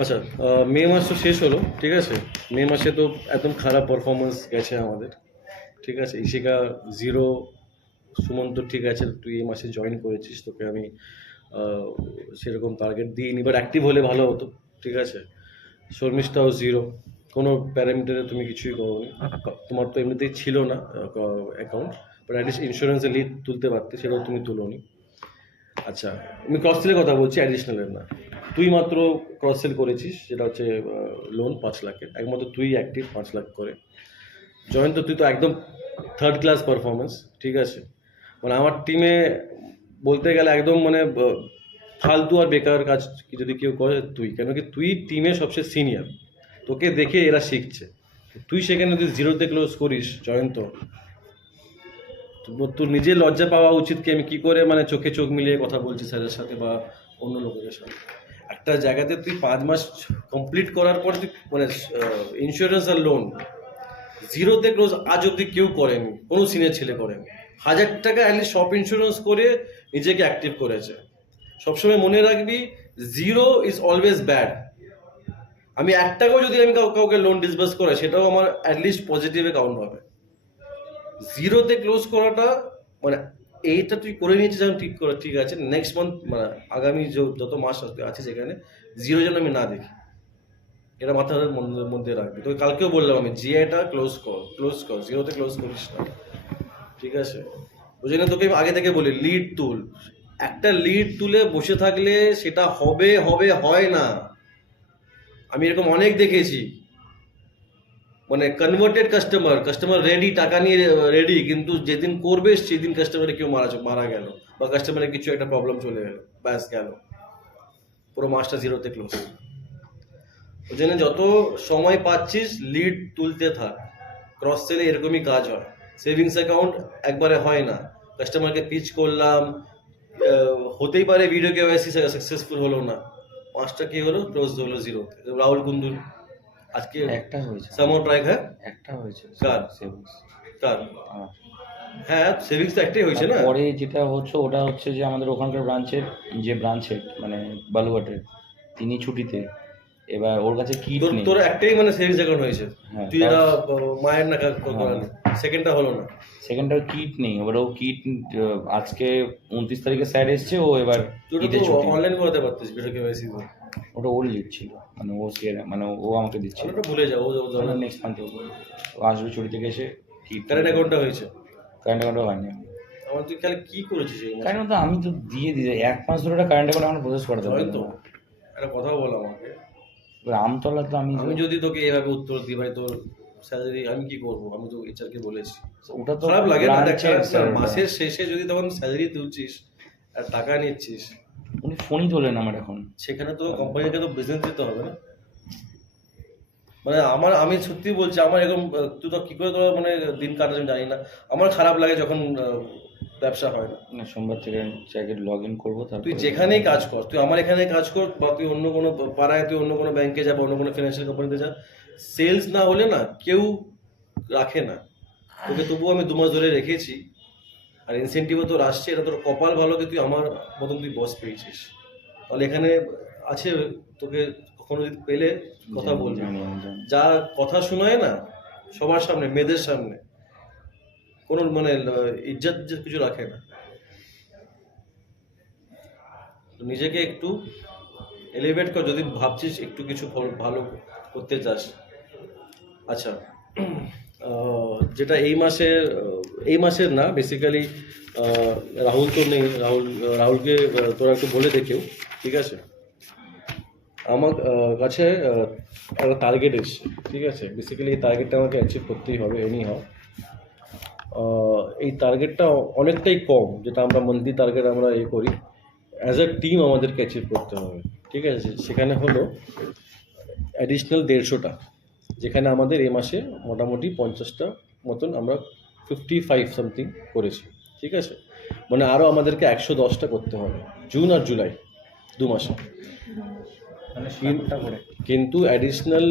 আচ্ছা, মে মাস তো শেষ হলো, ঠিক আছে। মে মাসে তো একদম খারাপ পারফরমেন্স গেছে আমাদের, ঠিক আছে। ইশিকা জিরো, সুমন্ত ঠিক আছে, তুই এই মাসে জয়েন করেছিস, তোকে আমি আহ, সেরকম টার্গেট দিইনি, বাট অ্যাক্টিভ হলে ভালো হতো, ঠিক আছে। শর্মিষ্ঠাও জিরো, কোনো প্যারামিটারে তুমি কিছুই করোনি। তোমার তো এমনিতেই ছিল না অ্যাকাউন্ট, বাট অ্যাটলিস্ট ইন্স্যুরেন্সে লিড তুলতে পারতে, সেটাও তুমি তুলোনি। আচ্ছা, আমি ক্রস সেলের কথা বলছি, অ্যাডিশনালের না। তুই মাত্র ক্রস সেল করেছিস, যেটা হচ্ছে লোন 5 লাখের, একমাত্র তুই অ্যাক্টিভ 5 লাখ করে। জয়েন তো তুই তো একদম থার্ড ক্লাস পারফরমেন্স, ঠিক আছে। মানে আমার টিমে বলতে গেলে একদম মানে ফালতু আর বেকার কাজ যদি কেউ করে তুই, কেন কি তুই টিমে সবচেয়ে সিনিয়র, তোকে দেখে এরা শিখছে। তুই সেখানে যদি জিরোতে ক্লোজ করিস জয়ন্ত, তোর নিজের লজ্জা পাওয়া উচিত কি আমি কি করে মানে চোখে চোখ মিলিয়ে কথা বলছি স্যারের সাথে বা অন্য লোকেদের সাথে। একটা জায়গাতে তুই 5 মাস কমপ্লিট করার পর তুই মানে ইন্স্যুরেন্স আর লোন জিরোতে ক্লোজ আজ অব্দি কেউ করেনি, কোনো সিনিয়র ছেলে করেনি। 1000 টাকা অ্যাটলিস্ট শপ ইন্স্যুরেন্স করে নিজেকে অ্যাক্টিভ করেছে। সবসময় মনে রাখবি, জিরো ইজ অলওয়েজ ব্যাড। আমি 1 টাকাও যদি আমি কাউকে লোন ডিসবার্স করে, সেটাও আমার অ্যাটলিস্ট পজিটিভে কাউন্ট হবে। জিরোতে ক্লোজ করাটা মানে এইটা তুই করে নিয়েছিস যখন, ঠিক করে, ঠিক আছে। নেক্সট মান্থ মানে আগামী যত মাস আছে সেখানে জিরো যেন আমি না দেখি, এটা মাথার মধ্যে রাখবি। তোকে কালকেও বললাম আমি, জিআইটা ক্লোজ কর, জিরোতে ক্লোজ করিস না, ঠিক আছে। ওই জন্য তোকে আগে থেকে বলি, লিড তুল। একটা লিড তুলে বসে থাকলে সেটা হবে হবে হয় না। আমি এরকম অনেক দেখেছি, মানে কনভার্টেড কাস্টমার রেডি, টাকা নিয়ে রেডি, কিন্তু যেদিন করবে সেদিন কাস্টমারে কেউ মারা গেল, বা কাস্টমারের কিছু একটা প্রবলেম চলে গেল, ব্যাস গেল, পুরো মাসটা জিরোতে ক্লোজ। ওই জন্য যত সময় পাচ্ছিস লিড তুলতে থাক। ক্রস সেলে এরকমই কাজ হয়। সেভিংস অ্যাকাউন্ট একবারে হয় না। কাস্টমারকে পিচ করলাম, হতেই পারে ভিডিও কেওয়াইসি সাকসেসফুল হলো না, 5টা কি হলো, ক্লোজ হলো জিরোতে। রাহুল কুন্দুর আজকে একটা হয়েছে, সামর ট্রাইক, হ্যাঁ একটা হয়েছে কার সেভিংস। কার হ্যাঁ, সেভিংস তো একটাই হয়েছে না। পরে যেটা হচ্ছে ওটা হচ্ছে যে আমাদের ওখানকার ব্রাঞ্চ হেড মানে বালুঘাটের, তিনি ছুটিতে। এবার ওর কাছে কিট তোর নেই। তোর একটাই মানে সেভিংস অ্যাকাউন্ট হয়েছে, হ্যাঁ, তুই এটা মায়ের না করালি, সেকেন্ডটা হলো না। সেকেন্ডটার কিট নেই। এবার ও কিট আজকে 29 তারিখে স্যার এসছে, ও এবার তুই ওটা ঈদে তো ছুটি। অনলাইন করাতে পারতিস ভিডিও কেওয়াইসি। ওটা ওর লিড ছিল, মানে ও মানে ও আমাকে দিচ্ছিল। ওটা ভুলে যাও, নেক্সট মান্থে ও আসবে ছুটি থেকে এসে কিট। কারেন্ট অ্যাকাউন্টটা হয়েছে। কারেন্ট অ্যাকাউন্টও হয়নি। আমার তুই খালি কি করেছিস এই মাসে? কারেন্ট তো আমি তো দিয়ে দিই, 1 মাস ধরে একটা কারেন্ট অ্যাকাউন্ট এখন প্রসেস করাতে পারি তো না। একটা কথা বল আমাকে, এবার আমতলা তো আমি আমি যদি তোকে এইভাবে উত্তর দিই, ভাই তোর স্যালারি আমি কি করবো? আমি তো এইচআর কে বলেছি। ওটা তো খারাপ লাগে না? দেখ, branch এর স্যার, মাসের শেষে যদি তখন স্যালারি তুলছিস আর টাকা নিচ্ছিস, উনি ফোনই তোলেন আমার এখন। সেখানে তো কোম্পানিকে তো বিজনেস দিতে হবে না? মানে আমি সত্যি বলছি, আমার এরকম তুই তো কি করে তোর মানে দিন কাটাস আমি জানি না। আমার খারাপ লাগে যখন ব্যবসা হয় না। না, সোমবার থেকে জায়গায় লগ ইন করবো। তুই তারপর যেখানেই কাজ কর, তুই আমার এখানে কাজ কর, বা তুই অন্য কোনো পাড়ায়, তুই অন্য কোনো ব্যাংকে যা, বা অন্য কোনো ফিনান্সিয়াল কোম্পানিতে যা, সেলস না হলে না কেউ রাখে না তোকে। তবুও আমি 2 মাস ধরে রেখেছি, আর ইনসেন্টিভও তোর আসছে। এটা তোর কপাল ভালো যে তুই আমার মতন তুই বস পেয়েছিস। তাহলে এখানে আছে, তোকে কখনো যদি পেলে কথা বলবি। জানি, আমি জানি। যা কথা শোনায় না সবার সামনে, মেয়েদের সামনে, কোনো মানে ইজ্জত কিছু রাখে না। তো নিজেকে একটু এলিভেট কর যদি ভাবছিস একটু কিছু ভালো করতে চাস। আচ্ছা, যেটা এই মাসের না বেসিক্যালি, রাহুল তো নেই, রাহুলকে তোরা একটু বলে দেখেও, ঠিক আছে। আমার কাছে একটা টার্গেট এসছে, ঠিক আছে। বেসিক্যালি এই টার্গেটটা আমাকে অ্যাচিভ করতেই হবে এনি হাও। এই টার্গেটটা অনেকটাই কম, যেটা আমরা মান্থলি টার্গেট আমরা করি। অ্যাজ আ টিম আমাদেরকে অ্যাচিভ করতে হবে, ঠিক আছে। সেখানে হলো অ্যাডিশনাল 150টা, যেখানে আমাদের এই মাসে মোটামুটি 50টা মতন আমরা 55 সামথিং করেছি, ঠিক আছে। মানে আরও আমাদেরকে 110টা করতে হবে জুন আর জুলাই 2 মাসে। মানে 7টা করে। কিন্তু অ্যাডিশনাল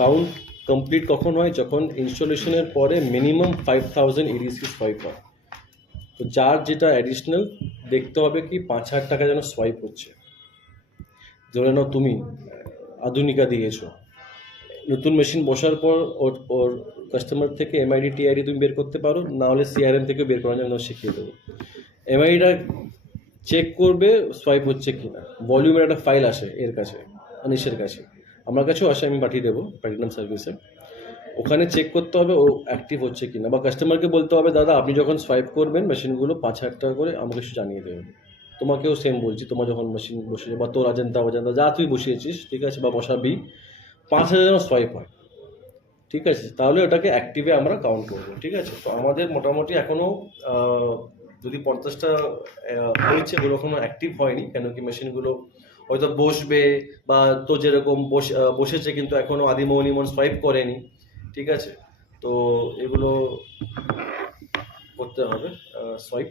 কাউন্ট কমপ্লিট কখন হয়? যখন ইনস্টলেশনের পরে মিনিমাম 5000 ইডিসি সোয়াইপ হয়। তো যার যেটা অ্যাডিশনাল দেখতে হবে কি 5000 টাকা যেন সোয়াইপ হচ্ছে। ধরে নাও তুমি আধুনিকা দিয়েছো, নতুন মেশিন বসার পর ওর ওর কাস্টমার থেকে এমআইডি টিআইডি তুমি বের করতে পারো, না হলে সিআরএম থেকে বের করার জন্য শিখিয়ে দেবো। এমআইডিটা চেক করবে সোয়াইপ হচ্ছে কিনা, ভলিউমের একটা ফাইল আসে এর কাছে, আনিসের কাছে, আমার কাছেও আসে, আমি পাঠিয়ে দেবো প্ল্যাটিনাম সার্ভিসে। ওখানে চেক করতে হবে ও অ্যাক্টিভ হচ্ছে কিনা, বা কাস্টমারকে বলতে হবে দাদা আপনি যখন সোয়াইপ করবেন মেশিনগুলো 5,000 টাকা করে আমাকে একটু জানিয়ে দেবেন। তোমাকেও সেম বলছি, তোমার যখন মেশিন বসিয়ে বা তোর অজান্তা যা তুই বসিয়েছিস ঠিক আছে বা বসাবি, 5,000 যেন সোয়াইপ হয়, ঠিক আছে, তাহলে ওটাকে অ্যাক্টিভে আমরা কাউন্ট করবো। ঠিক আছে, তো আমাদের মোটামুটি এখনও যদি 50টা হয়েছে ওগুলো এখনো অ্যাক্টিভ হয়নি, কেন কি মেশিনগুলো হয়তো বসবে, বা তো যেরকম বসেছে কিন্তু এখনো আদিমৌলিমন সোয়াইপ করেনি। ঠিক আছে, তো এগুলো করতে হবে সোয়াইপ।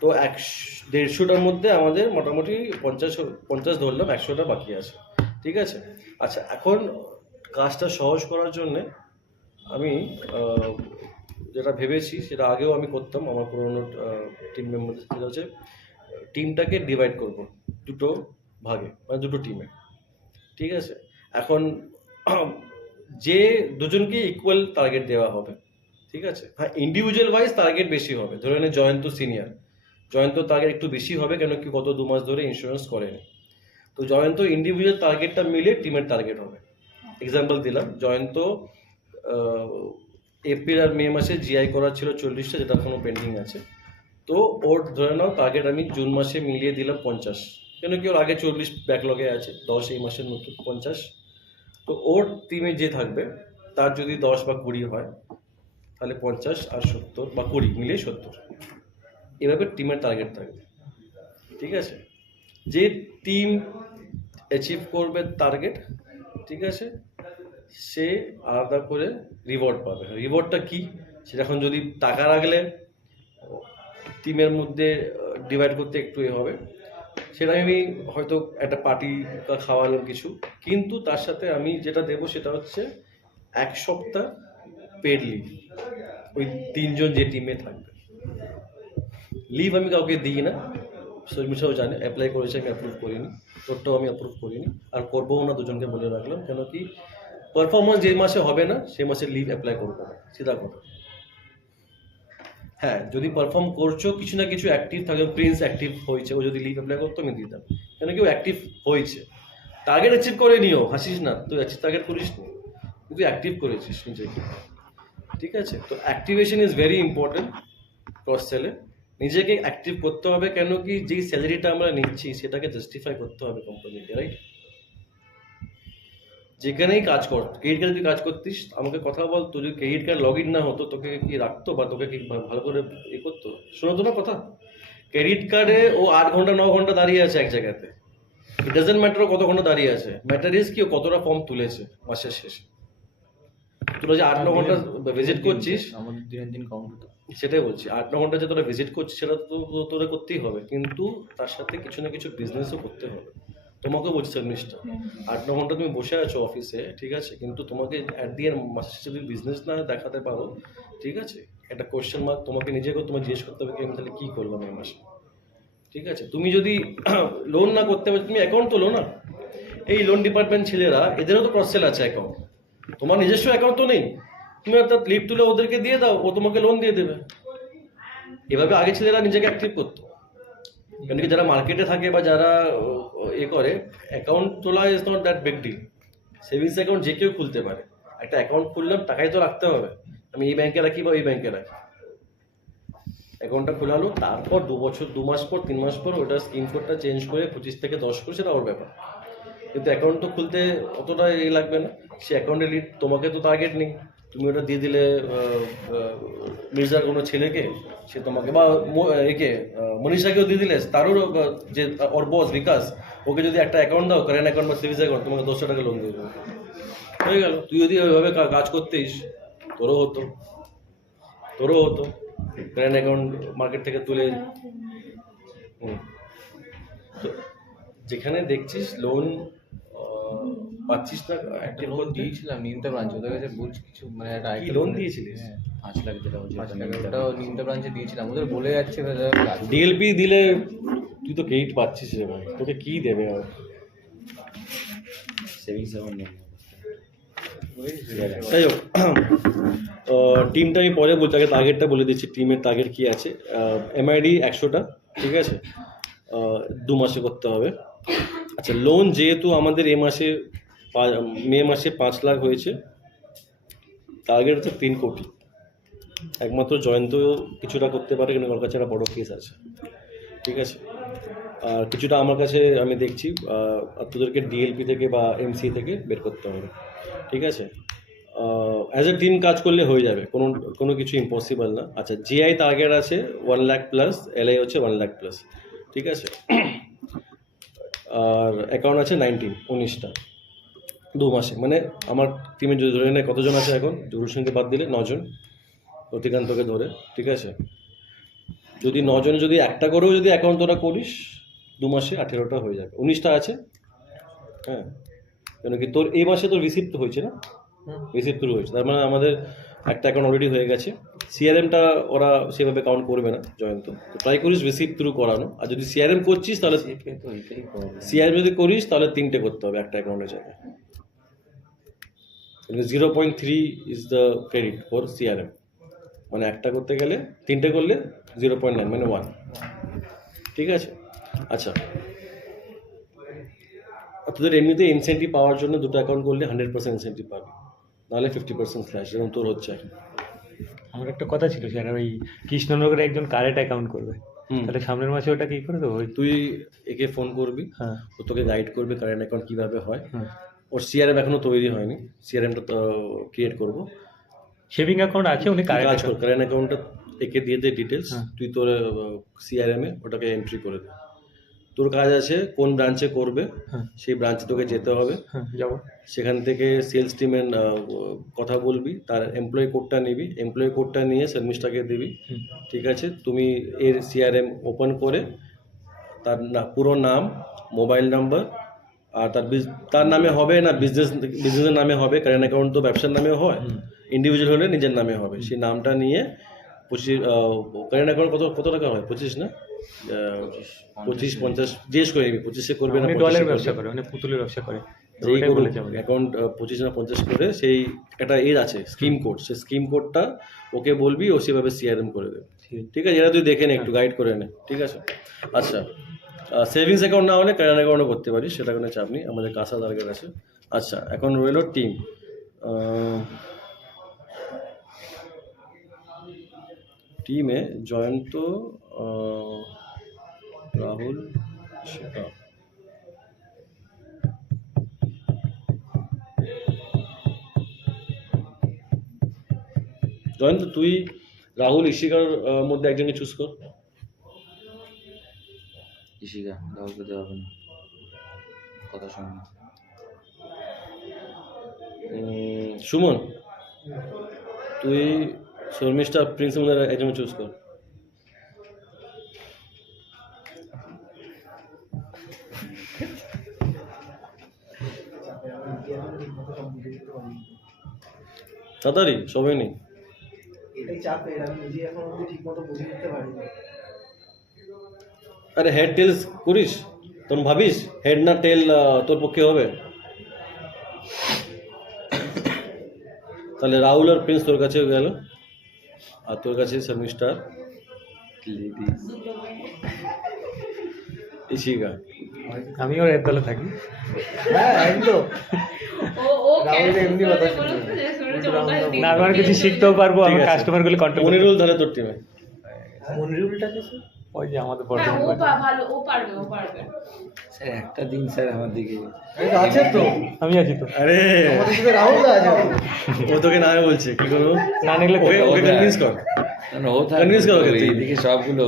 তো 150টার মধ্যে আমাদের মোটামুটি 50 ধরলাম, 100টা বাকি আছে। ঠিক আছে, আচ্ছা এখন কাজটা সহজ করার জন্যে আমি যেটা ভেবেছি সেটা আগেও আমি করতাম আমার পুরোনো টিম মেম্বারদের, সেটা হচ্ছে টিমটাকে ডিভাইড করব দুটো ভাগে, মানে দুটো টিমে। ঠিক আছে, এখন যে দুজনকে ইকুয়াল টার্গেট দেওয়া হবে। ঠিক আছে, হ্যাঁ ইন্ডিভিজুয়াল ওয়াইজ টার্গেট বেশি হবে, ধরে নে জয়ন্ত সিনিয়র, জয়ন্ত টার্গেট একটু বেশি হবে, কেন কি গত 2 মাস ধরে ইন্স্যুরেন্স করেনি, তো জয়ন্ত ইন্ডিভিজুয়াল টার্গেটটা মিলে টিমের টার্গেট হবে। এক্সাম্পল দিলাম, জয়ন্ত এপ্রিল আর মে মাসে জিআই করার ছিল 40টা, যেটা এখনো পেন্ডিং আছে, তো ওর ধরে নাও টার্গেট আমি জুন মাসে মিলিয়ে দিলাম 50, কেন কি ওর আগে 40 ব্যাকলগে আছে, 10 এই মাসের নতুন 50, তো ওর টিমে যে থাকবে তার যদি 10 বা 20 হয় তাহলে 50 আর 70 বা 20 মিলে 70, এভাবে টিমের টার্গেট থাকবে। ঠিক আছে, যে টিম অ্যাচিভ করবে টার্গেট, ঠিক আছে, সে আলাদা করে রিওয়ার্ড পাবে। রিওয়ার্ডটা কি, সেটা এখন যদি টাকা রাখলে টিমের মধ্যে ডিভাইড করতে একটু এ হবে, সেটা আমি হয়তো একটা পার্টি খাওয়ালাম কিছু, কিন্তু তার সাথে আমি যেটা দেবো সেটা হচ্ছে 1 সপ্তাহ পেড লিভ, ওই 3 জন যে টিমে থাকবে। লিভ আমি কাউকে দিই না, শর্মিষ্ঠাও জানে, অ্যাপ্লাই করেছে, আমি অ্যাপ্রুভ করিনি, তোরটাও আমি অ্যাপ্রুভ করিনি, আর করবোও না, দুজনকে বলে রাখলাম, কেন কি পারফরমেন্স যে মাসে হবে না সে মাসে লিভ অ্যাপ্লাই করবো না, সিধা কথা। হ্যাঁ যদি পারফর্ম করছো, কিছু না কিছু অ্যাক্টিভ থাকে, প্রিন্স অ্যাক্টিভ হয়েছে, ও যদি লিভ অ্যাপ্লাই করতো আমি দিতাম, কেন কি ও অ্যাক্টিভ হয়েছে, টার্গেট অ্যাচিভ করে নিও, হাসিস না, তুই টার্গেট করিস নি, তুই অ্যাক্টিভ করেছিস নিজেকে। ঠিক আছে, তো activation is very important cross সেলে, নিজেকে অ্যাক্টিভ করতে হবে, কেন কি যেই স্যালারিটা আমরা নিচ্ছি সেটাকে জাস্টিফাই করতে হবে কোম্পানিকে, রাইট? যেখানেই কাজ কর, ক্রেডিট কার্ডে তুই কাজ করতিস, আমাকে কথা বল, তোর যদি ক্রেডিট কার্ড লগ ইন না হতো তোকে কি রাখতো, বা তোকে কি ভালো করে এ করতো? শোনো তো না কথা, ক্রেডিট কার্ডে ও 8 ঘন্টা 9 ঘন্টা দাঁড়িয়ে আছে এক জায়গাতে, ইট ডাজেন্ট ম্যাটার কত ঘন্টা দাঁড়িয়ে আছে, ম্যাটার ইজ কি ও কতটা ফর্ম তুলেছে মাসের শেষে। তোরা যে 8-9 ঘন্টা ভিজিট করছিস, আমাদের দিনের দিন কাউন্ট হতো। সেটাই বলছি, 8-9 ঘন্টা যে তোরা ভিজিট করছিস সেটা তো তোরা করতেই হবে, কিন্তু তার সাথে কিছু না কিছু বিজনেসও করতে হবে। তোমাকে বলছি জিনিসটা, 8-9 ঘন্টা তুমি বসে আছো অফিসে, ঠিক আছে, কিন্তু তোমাকে অ্যাট দি এন্ড মাসের শেষে যদি বিজনেস না দেখাতে পারো, ঠিক আছে, একটা কোয়েশ্চেন মার্ক তোমাকে নিজেকে তোমার জিজ্ঞেস করতে হবে কি আমি তাহলে কী করলাম এই মাসে। ঠিক আছে, তুমি যদি লোন না করতে পারো, তুমি অ্যাকাউন্ট তোলো না, এই লোন ডিপার্টমেন্ট ছেলেরা এদেরও তো ক্রস সেল আছে অ্যাকাউন্ট, তোমার নিজস্ব অ্যাকাউন্ট তো নেই, তুমি একটা লিভ তুলে ওদেরকে দিয়ে দাও, ও তোমাকে লোন দিয়ে দেবে। এভাবে আগে ছেলেরা নিজেকে অ্যাক্টিভ করতো, কেন কি যারা মার্কেটে থাকে বা যারা এ করে, অ্যাকাউন্ট তোলা is not that big deal. Savings account যে কেউ খুলতে পারে, একটা অ্যাকাউন্ট খুললাম টাকাই তো রাখতে হবে, আমি এই ব্যাংকে রাখি বা ওই ব্যাংকে রাখি, অ্যাকাউন্টটা খোলালো, তারপর 2 বছর 2 মাস পর 3 মাস পর ওটা স্কিম কোডটা চেঞ্জ করে 25 থেকে 10 করে, সেটা ওর ব্যাপার, কিন্তু অ্যাকাউন্ট তো খুলতে অতটা লাগবে না। সে অ্যাকাউন্টে লিড, তোমাকে তো টার্গেট নেই, তুমি ওটা দিয়ে দিলে মির্জার কোনো ছেলেকে, সে তোমাকে, বা একে মনীষাকেও দিয়ে দিলে, তারও যে ওর বস বিকাশ, ওকে যদি একটা অ্যাকাউন্ট দাও, কারেন্ট অ্যাকাউন্ট বা সেভিংস অ্যাকাউন্ট, তোমাকে 200 টাকা লোন দিয়ে দেবে, হয়ে গেল। তুই যদি ওইভাবে কাজ করতিস তোরও হতো, কারেন্ট অ্যাকাউন্ট মার্কেট থেকে তুলে। তো যেখানে দেখছিস লোন পাচ্ছিস না, একটা লোন দিয়েছিলাম নিমতা ব্রাঞ্চে, ওদের কাছে বলছি কিছু, মানে একটা কি লোন দিয়েছিলিস? 5 লাখ যেটা বলছি, ওটাও নিমতা ব্রাঞ্চে দিয়েছিলাম, ওদের বলে যাচ্ছে ডিএলপি দিলে তুই তো ক্রেডিট পাচ্ছিস রে ভাই, তোকে কি দেবে আর? সেভিংস অ্যাকাউন্ট নেই। যাই হোক, টিমটা আমি পরে বলছি, আগে টার্গেটটা বলে দিচ্ছি। টিমের টার্গেট কী আছে? এমআইডি 100টা, ঠিক আছে, 2 মাসে করতে হবে। আচ্ছা, লোন যেহেতু আমাদের মে মাসে 5 লাখ হয়েছে, টার্গেট হচ্ছে 3 কোটি। একমাত্র জয়ন্ত কিছুটা করতে পারে, কিন্তু ওর কাছে একটা বড় কেস আছে, ঠিক আছে। আর কিছুটা আমার কাছে আমি দেখছি, আর তোদেরকে ডিএলপি থেকে বা এমসি থেকে বের করতে হবে, ঠিক আছে। অ্যাজ এ টিম কাজ করলে হয়ে যাবে, কোনো কিছু ইম্পসিবল না। আচ্ছা, জিআই টার্গেট আছে 1 লাখ প্লাস, এলআই হচ্ছে 1 লাখ প্লাস, ঠিক আছে। আর অ্যাকাউন্ট আছে 19টা 2 মাসে। মানে আমার টিমে যদি ধরে নেয় কতজন আছে এখন, জরুর সঙ্গে বাদ দিলে 9 জন, প্রতিকান্তকে ধরে, ঠিক আছে। যদি 9 জনে যদি একটা করেও যদি অ্যাকাউন্ট তোরা করিস, 2 মাসে 18টা হয়ে যাবে। 19টা আছে, হ্যাঁ। কেন কি তোর এই মাসে তোর রিসিপ্ট হয়েছে না, রিসিপ্ট শুরু হয়েছে, তার মানে আমাদের একটা অ্যাকাউন্ট অলরেডি হয়ে গেছে। সিআরএমটা ওরা সেভাবে কাউন্ট করবে না জয়ন্ত, তো ট্রাই করিস রিসিপ্ট থ্রু করানো। আর যদি সিআরএম করছিস তাহলে সিআরএম যদি করিস তাহলে 3টে করতে হবে একটা অ্যাকাউন্টের জায়গায়। 0.3 is the credit for CRM, মানে একটা করতে গেলে 3টে করলে 0.9 মানে 1, ঠিক আছে। আচ্ছা, তোদের এমনিতে ইনসেন্টিভ পাওয়ার জন্য 2টো অ্যাকাউন্ট করলে 100% ইনসেন্টিভ পাবি, নাহলে 50% স্ল্যাশ, যেরকম তোর হচ্ছে এখন। আমার একটা কথা ছিল স্যার, ওই কৃষ্ণনগরে একজন কারেন্ট অ্যাকাউন্ট করবে, তাহলে সামনের মাসে ওটা কি করে দেবো? তুই একে ফোন করবি, হ্যাঁ ও তোকে গাইড করবে কারেন্ট অ্যাকাউন্ট কীভাবে হয়। হ্যাঁ। ওর সিআরএম এখনো তৈরি হয়নি, সিআরএমটা তো ক্রিয়েট করবো। সেভিং অ্যাকাউন্ট আছে, উনি কাজ কারেন্ট কর, কারেন্ট অ্যাকাউন্টটা একে দিয়ে দে ডিটেলস, হ্যাঁ। তুই তোর সিআরএমে ওটাকে এন্ট্রি করে দে। তোর কাজ আছে কোন ব্রাঞ্চে করবে, হ্যাঁ সেই ব্রাঞ্চে তোকে যেতে হবে। হ্যাঁ যাবো। সেখান থেকে সেলস টিমের কথা বলবি, তার এমপ্লয়ি কোডটা নিবি, এমপ্লয়ি কোডটা নিয়ে সার্ভিসটাকে দিবি, হুম। ঠিক আছে। তুমি এর সিআরএম ওপেন করে তার পুরো নাম, মোবাইল নাম্বার, আর তার নামে হবে না বিজনেসের নামে হবে। কারেন্ট অ্যাকাউন্ট তো ব্যবসার নামেও হয়, ইন্ডিভিজুয়াল হলে নিজের নামে হবে। সেই নামটা নিয়ে 25 কারেন্ট অ্যাকাউন্ট কত টাকা হয়? 25 না 25-50 জিজ্ঞেস করে নিবি। 25-এ করবে না উনি 25-এ ডলের করবে? ব্যবসা করে, উনি পুতুলের ব্যবসা করে, যেই ওটাই করুক বলেছে আমাকে। অ্যাকাউন্ট 25 না 50 করে, সেই একটা এর আছে স্কিম কোড, সেই স্কিম কোডটা ওকে বলবি, ও সেভাবে সিআরএম করে দেবে, ঠিক আছে। এটা তুই দেখে নে, একটু গাইড করে নে, ঠিক আছে। আচ্ছা, সেভিংস অ্যাকাউন্ট না হলে কারেন্ট অ্যাকাউন্টও করতে পারিস, সেটা কোনো চাপ নেই, আমাদের কাঁচা টার্গেট আছে। আচ্ছা, এখন রইল টিম। টিমে জয়ন্ত, রাহুল, শিখা। জয়ন্ত, তুই রাহুল ইশিকার মধ্যে একজনকে চুজ কর। ইশিকা রাহুল করতে হবে না, কথা শুনি না। সুমন, তুই শর্মিষ্ঠা প্রিন্সের মধ্যে একজনকে চুজ কর। তাড়াতাড়ি, সবাই নেই। এটাই চাপের, আমি নিজে এখন অব্দি ঠিক মতো বুঝে উঠতে পারিনি। আরে হেড টেলস করিস, তখন ভাবিস হেড না টেল তোর পক্ষে হবে। তাহলে রাহুল আর প্রিন্স তোর কাছে গেল, আর তোর কাছে শর্মিষ্ঠা, লেডিস ইশিকা। আমিও এর দলে থাকি। হ্যাঁ একদম। ও রাহুল এমনি কথা না, আমি আর কিছু শিখতেও পারবো, ঠিক আমি আছে। কাস্টমারগুলো কন্ট্রোল মনিরুল তাহলে তোর টিমে। মনিরুলটাকে ওই যে আমাদের না, বর্ধমান ও বাড়ি। ভালো, ও পারবে। স্যার একটা দিন স্যার আমার দিকে আছে তো, আমি আছি তো, আরে আমাদের সাথে রাহুল আছে তো। ও তোকে না বলছে, কি করবো? না নিলে ওকে ওকে কনভিন্স কর, না, ও Convince করো ওকে, তুই। এইদিকে সবগুলো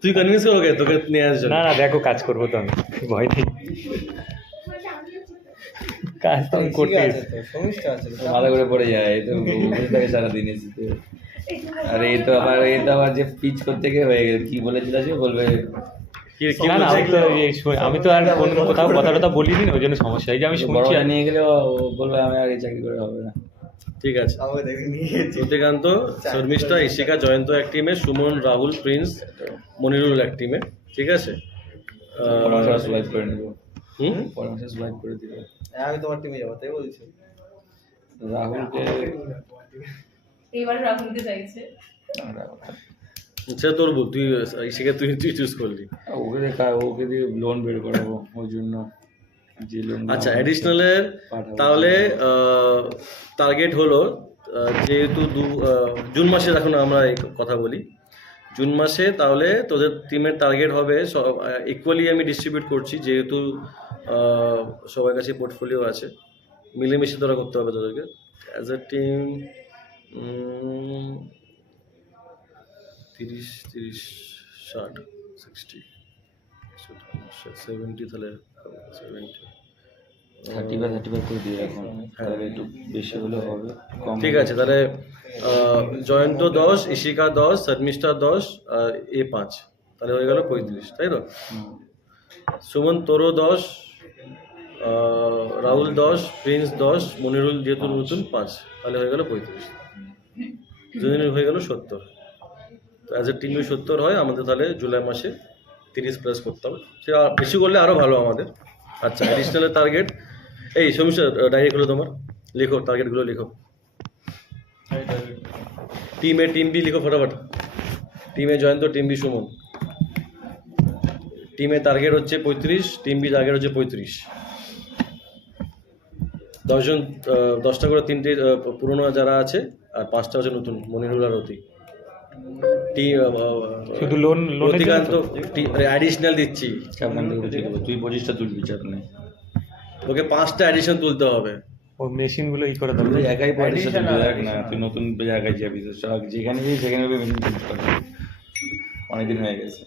তুই কনভিন্স কর ওকে তোকে নিয়ে আসার জন্য। না না দেখো, কাজ করবো তো আমি, ভয় নেই, কাজ তো আমি করতে আছে তো, সমস্যা আছে তো। মাথা করে পড়ে যায়, এই তো বসে থাকে সারাদিন এসে। আর এই তো আবার যে পিচ করতে গিয়ে হয়ে গেছে, কি বলেছিল যে বলবে কি না না, বলছে? আমি তো আমি তো আর কোথাও কথা টথা বলিনি, ওই জন্য সমস্যা। এই যে আমি শুনছি বড় নিয়ে গেলে ও বলবে আমি আর এই চাকরি করে হবে না। ঠিক আছে, আমাকে দেখে নিয়ে গেছি। প্রতিকান্ত, শর্মিষ্ঠা, ইশিকা, জয়ন্ত এক টিমে, সুমন, রাহুল, প্রিন্স, মনিরুল এক টিমে, ঠিক আছে। পড়াশোনা সোলাইভ করে নেবো। হুম পরের মাসে সোয়াইপ করে দিবে। আমি তোমার টিমে যাবো তাই বলছো? রাহুলকে এবার রাহুলকে চাইছে। সেটা তোর ভুল, তুই সেখানে তুই চুজ করলি। ওকে দিয়ে লোন বের করাবো, ওই জন্য যে লোন। আচ্ছা, অ্যাডিশনালের তাহলে টার্গেট হলো যেহেতু জুন মাসে এখন আমরা এই কথা বলি, জুন মাসে তাহলে তোদের টিমের টার্গেট হবে ইকুয়ালি আমি ডিস্ট্রিবিউট করছি, যেহেতু সবার কাছে পোর্টফোলিও আছে, মিলেমিশে তোরা করতে হবে তোদেরকে অ্যাজ এ টিম। 30, 60, 60, 70, তাহলে 70। 35 করে দিয়ে এখন, তাহলে একটু বেশি হলে হবে, কম ঠিক আছে, তাহলে জয়ন্ত 10, ইশিকা 10, শর্মিষ্ঠা 10 আর এ 5, তাহলে হয়ে গেল 35, তাই তো? সুমন তোরও 10, রাহুল 10, প্রিন্স 10, মনিরুল যেহেতু নতুন 5, তাহলে হয়ে গেল 35, দুজনের হয়ে গেল 70। তো অ্যাজ এ টিমে 70 হয় আমাদের, তাহলে জুলাই মাসে 30 প্লাস করতে হবে, সেটা বেশি করলে আরও ভালো আমাদের। আচ্ছা, অ্যাডিশনালের টার্গেট এই সমস্যা ডাইরেক্ট হলো তোমার, লেখো টার্গেটগুলো লেখো। টিম এ টিম বি লিখো ফটাফট। টিমে জয়ন্ত, টিম বি সুমন। টিমে টার্গেট হচ্ছে 35, টিম বি টার্গেট হচ্ছে 35। 10 জন, 10টা করে, 3টে পুরনো যারা আছে আর 5টা হচ্ছে নতুন, মনিরুল আর রতি। শুধু লোন রতিকান্ত অ্যাডিশনাল দিচ্ছি, সাবধান থেকে বুঝিয়ে দেবো, তুই 25টা তুলবি, চাপ নেই। ওকে 5টা অ্যাডিশন তুলতে হবে। ও মেশিন গুলো করে দেবে। তুই একাই পারিস দেখ না, তুই নতুন জায়গায় যাবি তো সব যেখানে যাবি সেখানে মেশিন চেঞ্জ করবি, অনেকদিন হয়ে গেছে।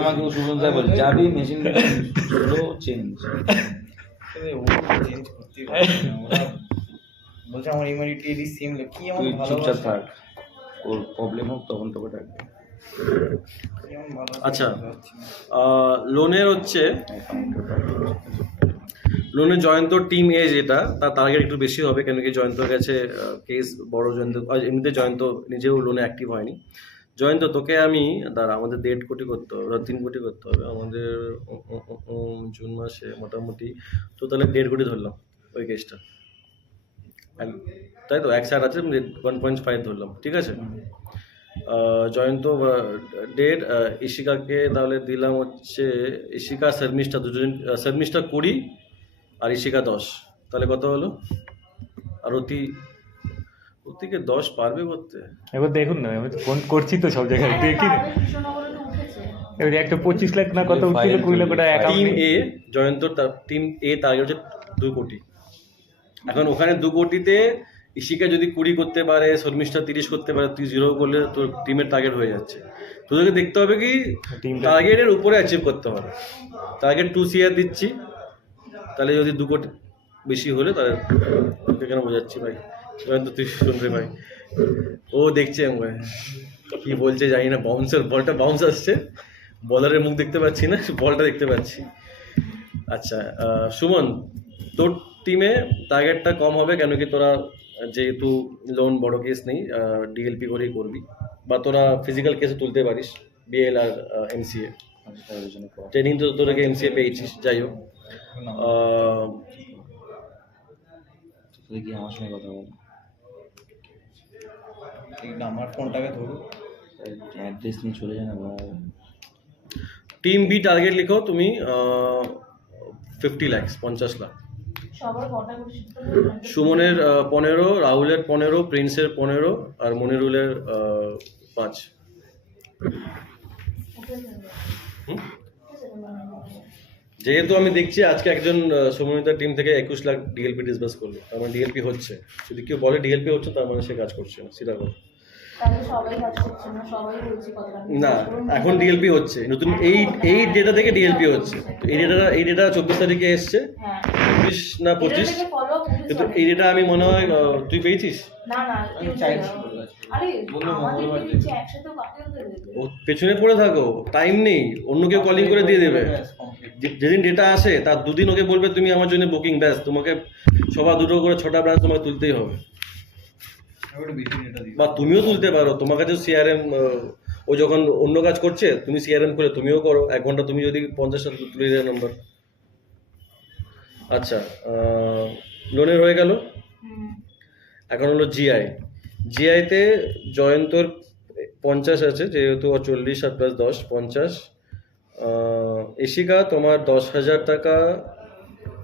আমাকে সুমন সাহেব বলে যাবি মেশিন চেঞ্জ, চেঞ্জ করতে বলছে আমার ইমিডিয়েটলি সিম কি আমার তুই চুপচাপ ভালোবাসা থাক, ওর প্রবলেম হোক তখন তোকে ডাকবে। আচ্ছা, লোনের হচ্ছে লোনের জয়ন্ত টিম এ যেটা, তার টার্গেট একটু বেশি হবে, কেন কি জয়ন্তর কাছে কেস বড়, জয়ন্ত এমনিতে জয়ন্ত নিজেও লোনে অ্যাক্টিভ হয়নি। জয়ন্ত তোকে আমি দাঁড়া, আমাদের 1.5 কোটি করতে হবে, 3 কোটি করতে হবে আমাদের জুন মাসে মোটামুটি, তো তাহলে 1.5 কোটি ধরলাম ওই কেসটা, তাই তো? 1 সাইড আছে, 1.5 ধরলাম, ঠিক আছে। জয়ন্ত ডেট, ইশিকাকে তাহলে দিলাম হচ্ছে, ইশিকা শর্মিষ্ঠা দুজন, শর্মিষ্ঠা 20 আর ইশিকা 10, তাহলে কত হলো? আর অতিকে 10 পারবে করতে? এবার দেখুন না, আমি ফোন করছি তো সব জায়গায়, দেখি না কৃষ্ণনগরে তো উঠেছে। এবার একটা 25 লাখ না কত উঠছিল, 20 লাখ ওটা টিম অ্যাকাউন্টে। এ জয়ন্ত, টিম এ টার্গেট হচ্ছে 2 কোটি। এখন ওখানে 2 কোটিতে ইশিকা যদি 20 করতে পারে, শর্মিষ্ঠা 30 করতে পারে, তুই 0 করলে তোর টিমের টার্গেট হয়ে যাচ্ছে। তোদেরকে দেখতে হবে কি টার্গেটের উপরে অ্যাচিভ করতে হবে। টার্গেট 2 CR দিচ্ছি, তাহলে যদি 2 কোটি বেশি হলে, তাহলে তোকে কেন বোঝাচ্ছি ভাই, জয়ন্ত তুই শুনবে ভাই, ও দেখছে আমায় কি বলছে জানি না, বলটা বাউন্স আসছে, বলারের মুখ দেখতে পাচ্ছি না, বলটা দেখতে পাচ্ছি। আচ্ছা, সুমন তোর টিমে টার্গেটটা কম হবে, কেন কি তোরা যেহেতু লোন বড় কেস নেই, ডিএলপি করেই করবি, বা তোরা ফিজিক্যাল কেসে তুলতে পারিস, বিএল আর এমসিএ ট্রেনিং, তো তোদেরকে এমসিএ পেয়েছিস, যাই হোক। তুই কি আমার সঙ্গে কথা বল, আমার ফোনটাকে ধরো, অ্যাড্রেস নিয়ে চলে যায় না ভাই। টিম বি টার্গেট লিখো তুমি 50 লাখ, 50 লাখ। সবার কটা করে সুমনের 15, রাহুলের 15, প্রিন্সের 15 আর মনিরুলের 5। যেহেতু আমি দেখছি আজকে একজন সমন্বিতার টিম থেকে 21 লাখ ডিএলপি ডিসবার্স করলো, তার মানে ডিএলপি হচ্ছে। যদি কেউ বলে ডিএলপি হচ্ছে, তার মানে সে কাজ করছে না, সেটা কথা তাহলে সবাই কাজ করছে না, সবাই বলছে কতটা না। এখন ডিএলপি হচ্ছে নতুন, এই ডেটা থেকে ডিএলপি হচ্ছে। তো এই ডেটা 24 তারিখে এসছে, হ্যাঁ 24 না 25, ফলো আপ কিন্তু এই ডেটা আমি মনে হয় তুই পেয়েছিস। না না আমি চাইছি আরে আমাদের নিচে একসাথে কাকে দেবে ও পেছনে পড়ে থাকো, টাইম নেই, অন্য কেউ কলিং করে দিয়ে দেবে। যেদিন ডেটা আসে তার 2 দিন ওকে বলবে তুমি আমার জন্য বুকিং, ব্যাস, তোমাকে সবার 2টো করে 6টা ব্রাঞ্চ তোমাকে তুলতেই হবে, বা তুমিও তুলতে পারো, তোমার কাছে সিআরএম ও যখন অন্য কাজ করছে তুমি সিআরএম করে তুমিও করো, 1 ঘন্টা তুমি যদি 50 টাকা তুলে দেয় নম্বর। আচ্ছা, লোনের হয়ে গেল। হুম। এখন হলো জিআই। জিআইতে জয়ন্তর 50 আছে, যেহেতু 40 আর প্লাস 10 50। এশিকা তোমার 10,000 টাকা,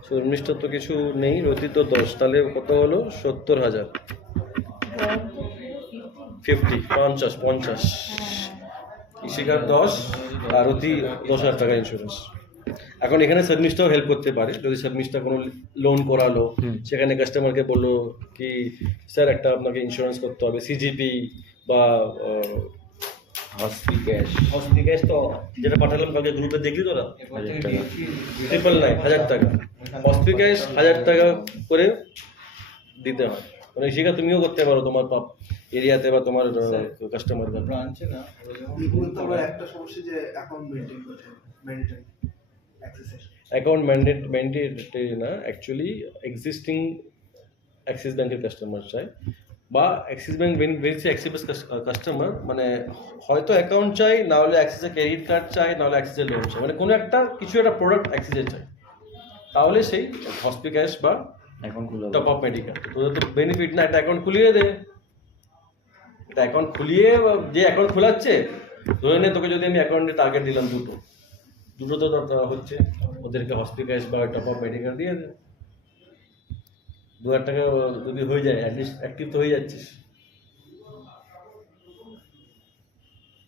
শর্মিষ্ঠ তো কিছু নেই, রতি তো 10, তাহলে কত হলো 70,000। 50 ইশিকার 10 আর অতি 10,000 টাকা ইন্স্যুরেন্স। এখন এখানে শর্মিষ্ঠাও হেল্প করতে পারে, যদি শর্মিষ্ঠা কোনো লোন করালো, সেখানে কাস্টমারকে বললো কি স্যার একটা আপনাকে ইন্স্যুরেন্স করতে হবে, সিজিপি বা হসপি ক্যাশ হসপিক্যাশ, তো যেটা পাঠালাম কালকে গ্রুপে দেখলি তোরা, 999 টাকা হসপিক্যাশ, 1000 টাকা করে দিতে হয়। মানে শিখা তুমিও করতে পারো তোমার এরিয়াতে বা তোমার কাস্টমার ব্রাঞ্চে না এগুলোতে আবার একটা সমস্যা যে অ্যাকাউন্ট মেইনটেইন করতে হবে, ম্যান্ডেটরি অ্যাক্সেসের। অ্যাকাউন্ট ম্যান্ডেটরি না, অ্যাকচুয়ালি এক্সিস্টিং অ্যাক্সিস ব্যাংকের কাস্টমার চাই, বা অ্যাক্সিস ব্যাংক বেরিয়েছে অ্যাক্সিস কাস্টমার, মানে হয়তো অ্যাকাউন্ট চাই, না হলে অ্যাক্সিসের ক্রেডিট কার্ড চাই, না হলে অ্যাক্সিসের লোন চাই, মানে কোনো একটা কিছু একটা প্রোডাক্ট অ্যাক্সিসের চাই, তাহলে সেই হসপিক্যাশ বা এখন খুলে টপ আপ মেডিকেল। তোদের তো বেনিফিট না, একটা অ্যাকাউন্ট খুলিয়ে দে, একটা অ্যাকাউন্ট খুলিয়ে, যে অ্যাকাউন্ট খোলাচ্ছে ধরে নে তোকে যদি আমি অ্যাকাউন্টে টার্গেট দিলাম দুটো তো দরকার হচ্ছে, ওদেরকে হসপিক্যাশ বা টপ আপ মেডিকেল দিয়ে দে, 2,000 টাকা যদি হয়ে যায় অ্যাটলিস্ট অ্যাক্টিভ তো হয়ে যাচ্ছিস।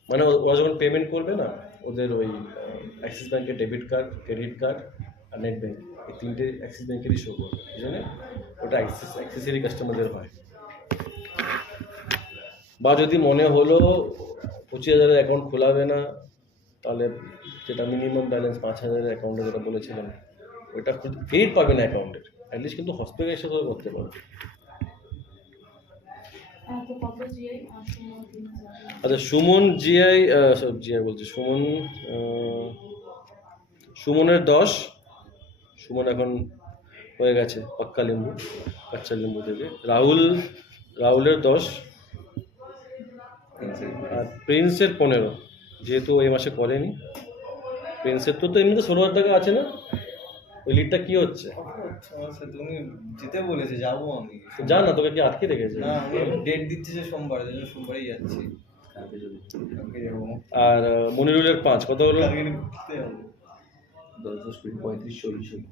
মানে ওরা যখন পেমেন্ট করবে না, ওদের ওই অ্যাক্সিস ব্যাংকের ডেবিট কার্ড, ক্রেডিট কার্ড আর নেট ব্যাংক, এই তিনটে অ্যাক্সিস ব্যাংকেরই শো করবে, এই জন্য ওটা অ্যাক্সেসরি কাস্টমারদের হয়। বা যদি মনে হলো 25,000 অ্যাকাউন্ট খোলাবে না, তাহলে যেটা মিনিমাম ব্যালেন্স 5,000 অ্যাকাউন্টে যেটা বলেছিলাম, ওইটা ক্রেডিট পাবে না অ্যাকাউন্টের, অ্যাটলিস্ট কিন্তু হসপিটাল এসে করতে পারবে। তো কত জিআই 8,000। আচ্ছা, সুমন জিআই বলছি, সুমনের 10, সুমন এখন হয়ে গেছে পাক্কা লেম্বু, কাঁচা লেম্বু থেকে। রাহুলের 10, আর প্রিন্সের 15, যেহেতু এই মাসে করেনি। প্রিন্সের তো এমনিতে 16,000 টাকা আছে না, ওই লিডটা কি হচ্ছে? তুমি যেতে বলেছে, যাবো আমি। যা না, তোকে কি আটকে রেখেছে? না, ডেট দিচ্ছে যে সোমবার, এই জন্য সোমবারই যাচ্ছি। কালকে যাবো। আর মনিরুলের 5 কত হলো? কালকে ঘুরতে যাবো। 10 স্পিড 35-40 হলো।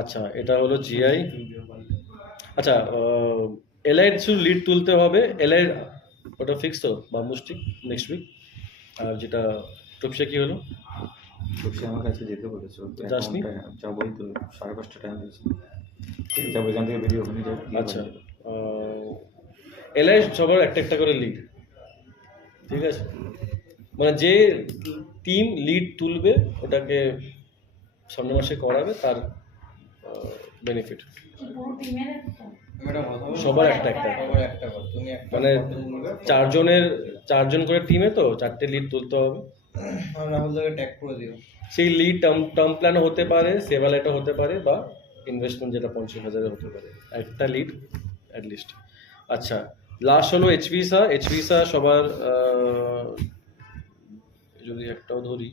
আচ্ছা, এটা হলো জিআই। আচ্ছা, এলআইড শুধু লিড তুলতে হবে, এলআই ওটা ফিক্স তো, বা মুস্টিক নেক্সট উইক। আর যেটা টপসা কি হলো? সে আমার কাছে যেতে বলেছে, যাসনি? যাবোই তো, 5:30 টাইম দিয়েছি, যাবো এখান থেকে বেরিয়ে ওখানে যাবো। আচ্ছা, এলআই সবার একটা একটা করে লিড, ঠিক আছে? মানে যে টিম লিড তুলবে ওটাকে সামনের মাসে করাবে, তার বেনিফিট। পুরো টিমের একটা? আমি একটা কথা বলবো? সবার একটা একটা, সবার একটা কথা। তুমি একটা মানে কথা বলবে, 4জন করে টিমে তো 4টে লিড তুলতে হবে। আর রাহুল দাকে ট্যাগ করে দিও। সেই লিড টার্ম প্ল্যান হতে পারে, সেভালেটা হতে পারে, বা ইনভেস্টমেন্ট যেটা 50,000 হতে পারে, একটা লিড অ্যাটলিস্ট। আচ্ছা, লাস্ট হলো এইচভিসা সবার, যদি একটাও ধরি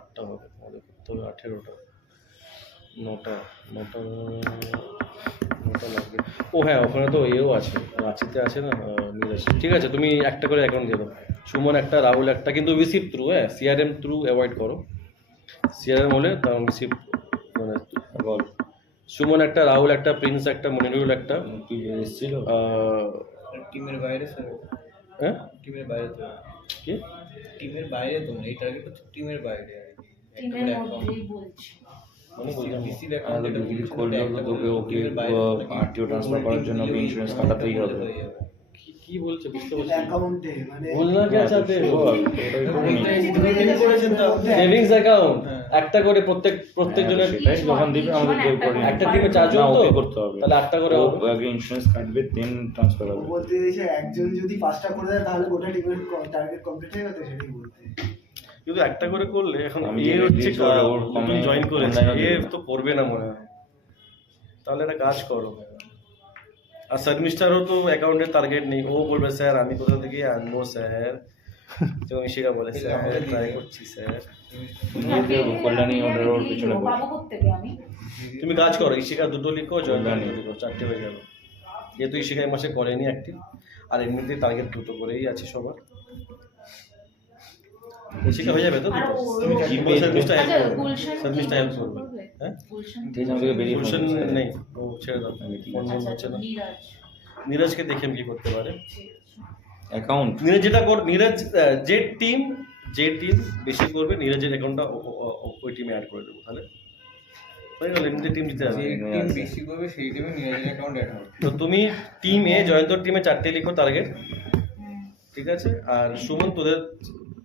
8টা হবে, আমাদের করতে হবে 18টা, 9টা লাগবে। ও হ্যাঁ, ওখানে তো এও আছে, রাঁচিতে আছে না, নীরাজ। ঠিক আছে, তুমি একটা করে অ্যাকাউন্ট দিয়ে দাও, সুমন একটা, রাহুল একটা, কিন্তু রিসিভ থ্রু, হ্যাঁ সিআরএম থ্রু অ্যাভয়েড করো। সিআরএম হলে কারণ রিসিভ, মানে বল, সুমন একটা, রাহুল একটা, প্রিন্স একটা, মনিরুল একটা। এসেছিল টিমের বাইরে স্যার, হ্যাঁ টিমের বাইরে তো, কি টিমের বাইরে তো, এই টার্গেট হচ্ছে টিমের বাইরে আর কি। টিমের মধ্যেই বলছি। মানে বললাম বিসি অ্যাকাউন্ট আমাদের ডিগ্রি করলে তোকে ওকে আরটিও ট্রান্সফার করার জন্য ওকে ইন্স্যুরেন্স কাটাতেই হবে। কি বলছে বুঝতে পারছি। অ্যাকাউন্টে মানে বলনা কে চাতে করেছেন তো সেভিংস অ্যাকাউন্ট একটা করে প্রত্যেক জনের, সেটাই যখন দিবে আমাদের কেউ করে একটা টিমে 4 জন তো ওকে করতে হবে, তাহলে 8টা করে হবে। আগে ইন্স্যুরেন্স কাটবে দেন ট্রান্সফার হবে। বলতে চাইছে একজন যদি 5টা করে দেয় তাহলে গোটা টিমের টার্গেট কমপ্লিট হয়ে গেছে, সেটাই বলতে। কিন্তু একটা করে করলে এখন আমি এ যে হচ্ছে দিয়েছি ওর কমে জয়েন করেছে, অন্যান্য এ দিবে না। তো করবে না মনে হয়। তাহলে একটা কাজ করো, আর শর্মিষ্ঠারও তো অ্যাকাউন্টের টার্গেট নেই, ও বলবে স্যার আমি কোথা থেকে আনবো স্যার, এবং ইশিকা বলে স্যার ট্রাই করছি স্যার। কল্যাণী order ওর পিছনে পড়ে। বাবু থেকে আমি তুমি কাজ করো, ইশিকা দুটো লিখো, জয়ন্ত দুটো লিখো, 4টে হয়ে গেল। যেহেতু ইশিকা এই মাসে করেনি অ্যাক্টিভ, আর এমনিতেই টার্গেট দুটো করেই আছে সবার। ইশিকা হয়ে যাবে তো আর দুটো? ও- তুমি জিপে- শর্মিষ্ঠা আচ্ছা, হেল্প করবে, গুলশান শর্মিষ্ঠা কি হেল্প করবে। করবে? হ্যাঁ গুলশান ঠিক আছে, আমাকে বেরিয়ে গুলশান ফোন করতে নেই, ও ছেড়ে দাও, ফোন বন্ধ আচ্ছা, হচ্ছে না। নীরাজ নীরজকে দেখে কি করতে পারে। অ্যাকাউন্ট নীরজ যেটা কর, নীরজ যে টিম বেশি করবে, নীরজের অ্যাকাউন্টটা ওই টিমে অ্যাড করে দেবো, তাহলে হয়ে গেল, এমনিতে টিম জিতে যাবে। যে টিম বেশি করবে সেই টিমে নিজের অ্যাকাউন্ট অ্যাড হবে। তো তুমি টিমে, জয়ন্তর টিমে 4টে লিখো টার্গেট, ঠিক আছে? আর সুমন তোদের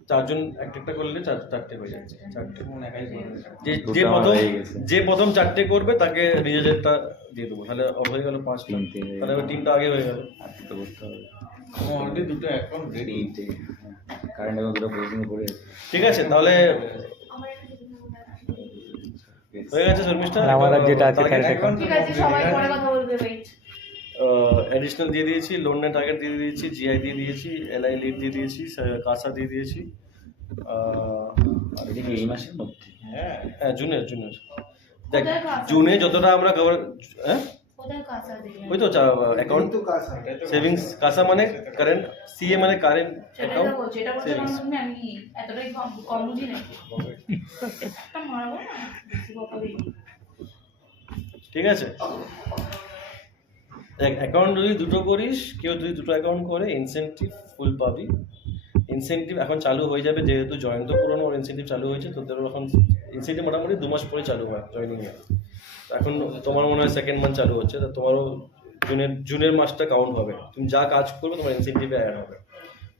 4জন একটা করলে 4টে হয়ে যাচ্ছে, 4টে। মন একাই করবে। যে দুটো যে আমার প্রথম হয়ে গেছে। যে প্রথম 4টে করবে তাকে নিজেরটা দিয়ে দেবো, তাহলে হয়ে গেল 5টা, তিনটে। তাহলে ওই টিমটা আগে হয়ে গেল। আর তো করতে হবে আমার অলরেডি দুটো অ্যাকাউন্ট রেডি। তিনটে কারেন্ট অ্যাকাউন্ট দুটো প্রসেসিং করে ঠিক আছে, তাহলে আমার একটা যদি মনে হয়। হয়ে গেছে শর্মিষ্ঠা। আর আমার আর যেটা আছে Target current account। ঠিক আছে, সবাই পরে কথা বলবে, ওয়েট। অ্যাডিশনাল দিয়ে দিয়েছি, লোনের টার্গেট দিয়ে দিয়েছি, জিআই দিয়ে দিয়েছি, এলআই লিড দিয়ে দিয়েছি, কাসা দিয়ে দিয়েছি। আর এটা কি এই মাসের মধ্যে? হ্যাঁ হ্যাঁ জুনের দেখ, কোথায় কাসা? জুনে যতটা আমরা কভার, হ্যাঁ কোথায় কাঁচা দিলেন? ওই তো অ্যাকাউন্ট কিন্তু কাজ হয়। সেভিংস, কাসা মানে কারেন্ট, সিএ মানে কারেন্ট সেটাই তো অ্যাকাউন্ট, বলছি, এটা বলতে savings। পারলাম না, আমি এতটাই কম বুঝি নাকি? একটা মারবো না, বেশি কথা বলি। ঠিক আছে? দেখ, অ্যাকাউন্ট যদি দুটো করিস, কেউ যদি দুটো অ্যাকাউন্ট করে, ইনসেনটিভ ফুল পাবি। ইনসেনটিভ এখন চালু হয়ে যাবে, যেহেতু জয়ন্ত পুরনো, ওর ইনসেনটিভ চালু হয়েছে, তোদেরও এখন ইনসেনটিভ মোটামুটি 2 মাস পরে চালু হয় জয়নিংয়ে। এখন তোমার মনে হয় সেকেন্ড মান্থ চালু হচ্ছে, তা তোমারও জুনের মাসটা কাউন্ট হবে। তুমি যা কাজ করবে তোমার ইনসেনটিভে অ্যাড হবে,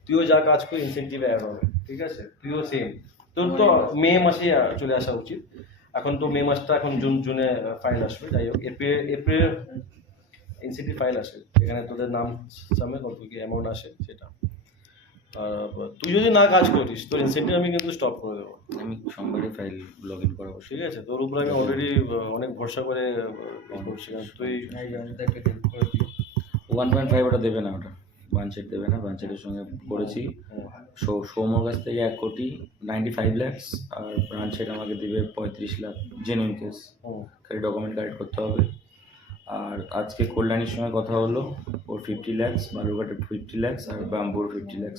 তুইও যা কাজ করবি ইনসেনটিভে অ্যাড হবে, ঠিক আছে? তুইও সেম, তোর তো মে মাসে চলে আসা উচিত। এখন তো মে মাসটা, এখন জুনে ফাইল আসবে, যাই হোক এপ্রিল ইনসেন্টিভ ফাইল আসে, এখানে তোদের নাম সামনে কত কি অ্যামাউন্ট আসে সেটা। আর তুই যদি না কাজ করিস তোর ইনসেন্টিভ আমি কিন্তু স্টপ করে দেবো, আমি সোমবারে ফাইল লগ ইন করাবো। ঠিক আছে? তোর উপরে আমি অলরেডি অনেক ভরসা করে করছি, কারণ তুই এই জয়ন্তকে হেল্প করে দিই। 1.5 ওটা দেবে না, ওটা বাঞ্চেট দেবে না। বাঞ্চেটের সঙ্গে করেছি, সৌমর কাছ থেকে 1 কোটি 95 লাখ, আর ব্রাঞ্চেট আমাকে দেবে 35 লাখ জেনুইন কেস, খালি ডকুমেন্ট কালেক্ট করতে হবে। আর আজকে কল্যাণীর সঙ্গে কথা হলো, ওর 50 লাখ, বালুরঘাটের 50 লাখ, আর বাম্বুর 50 লাখ,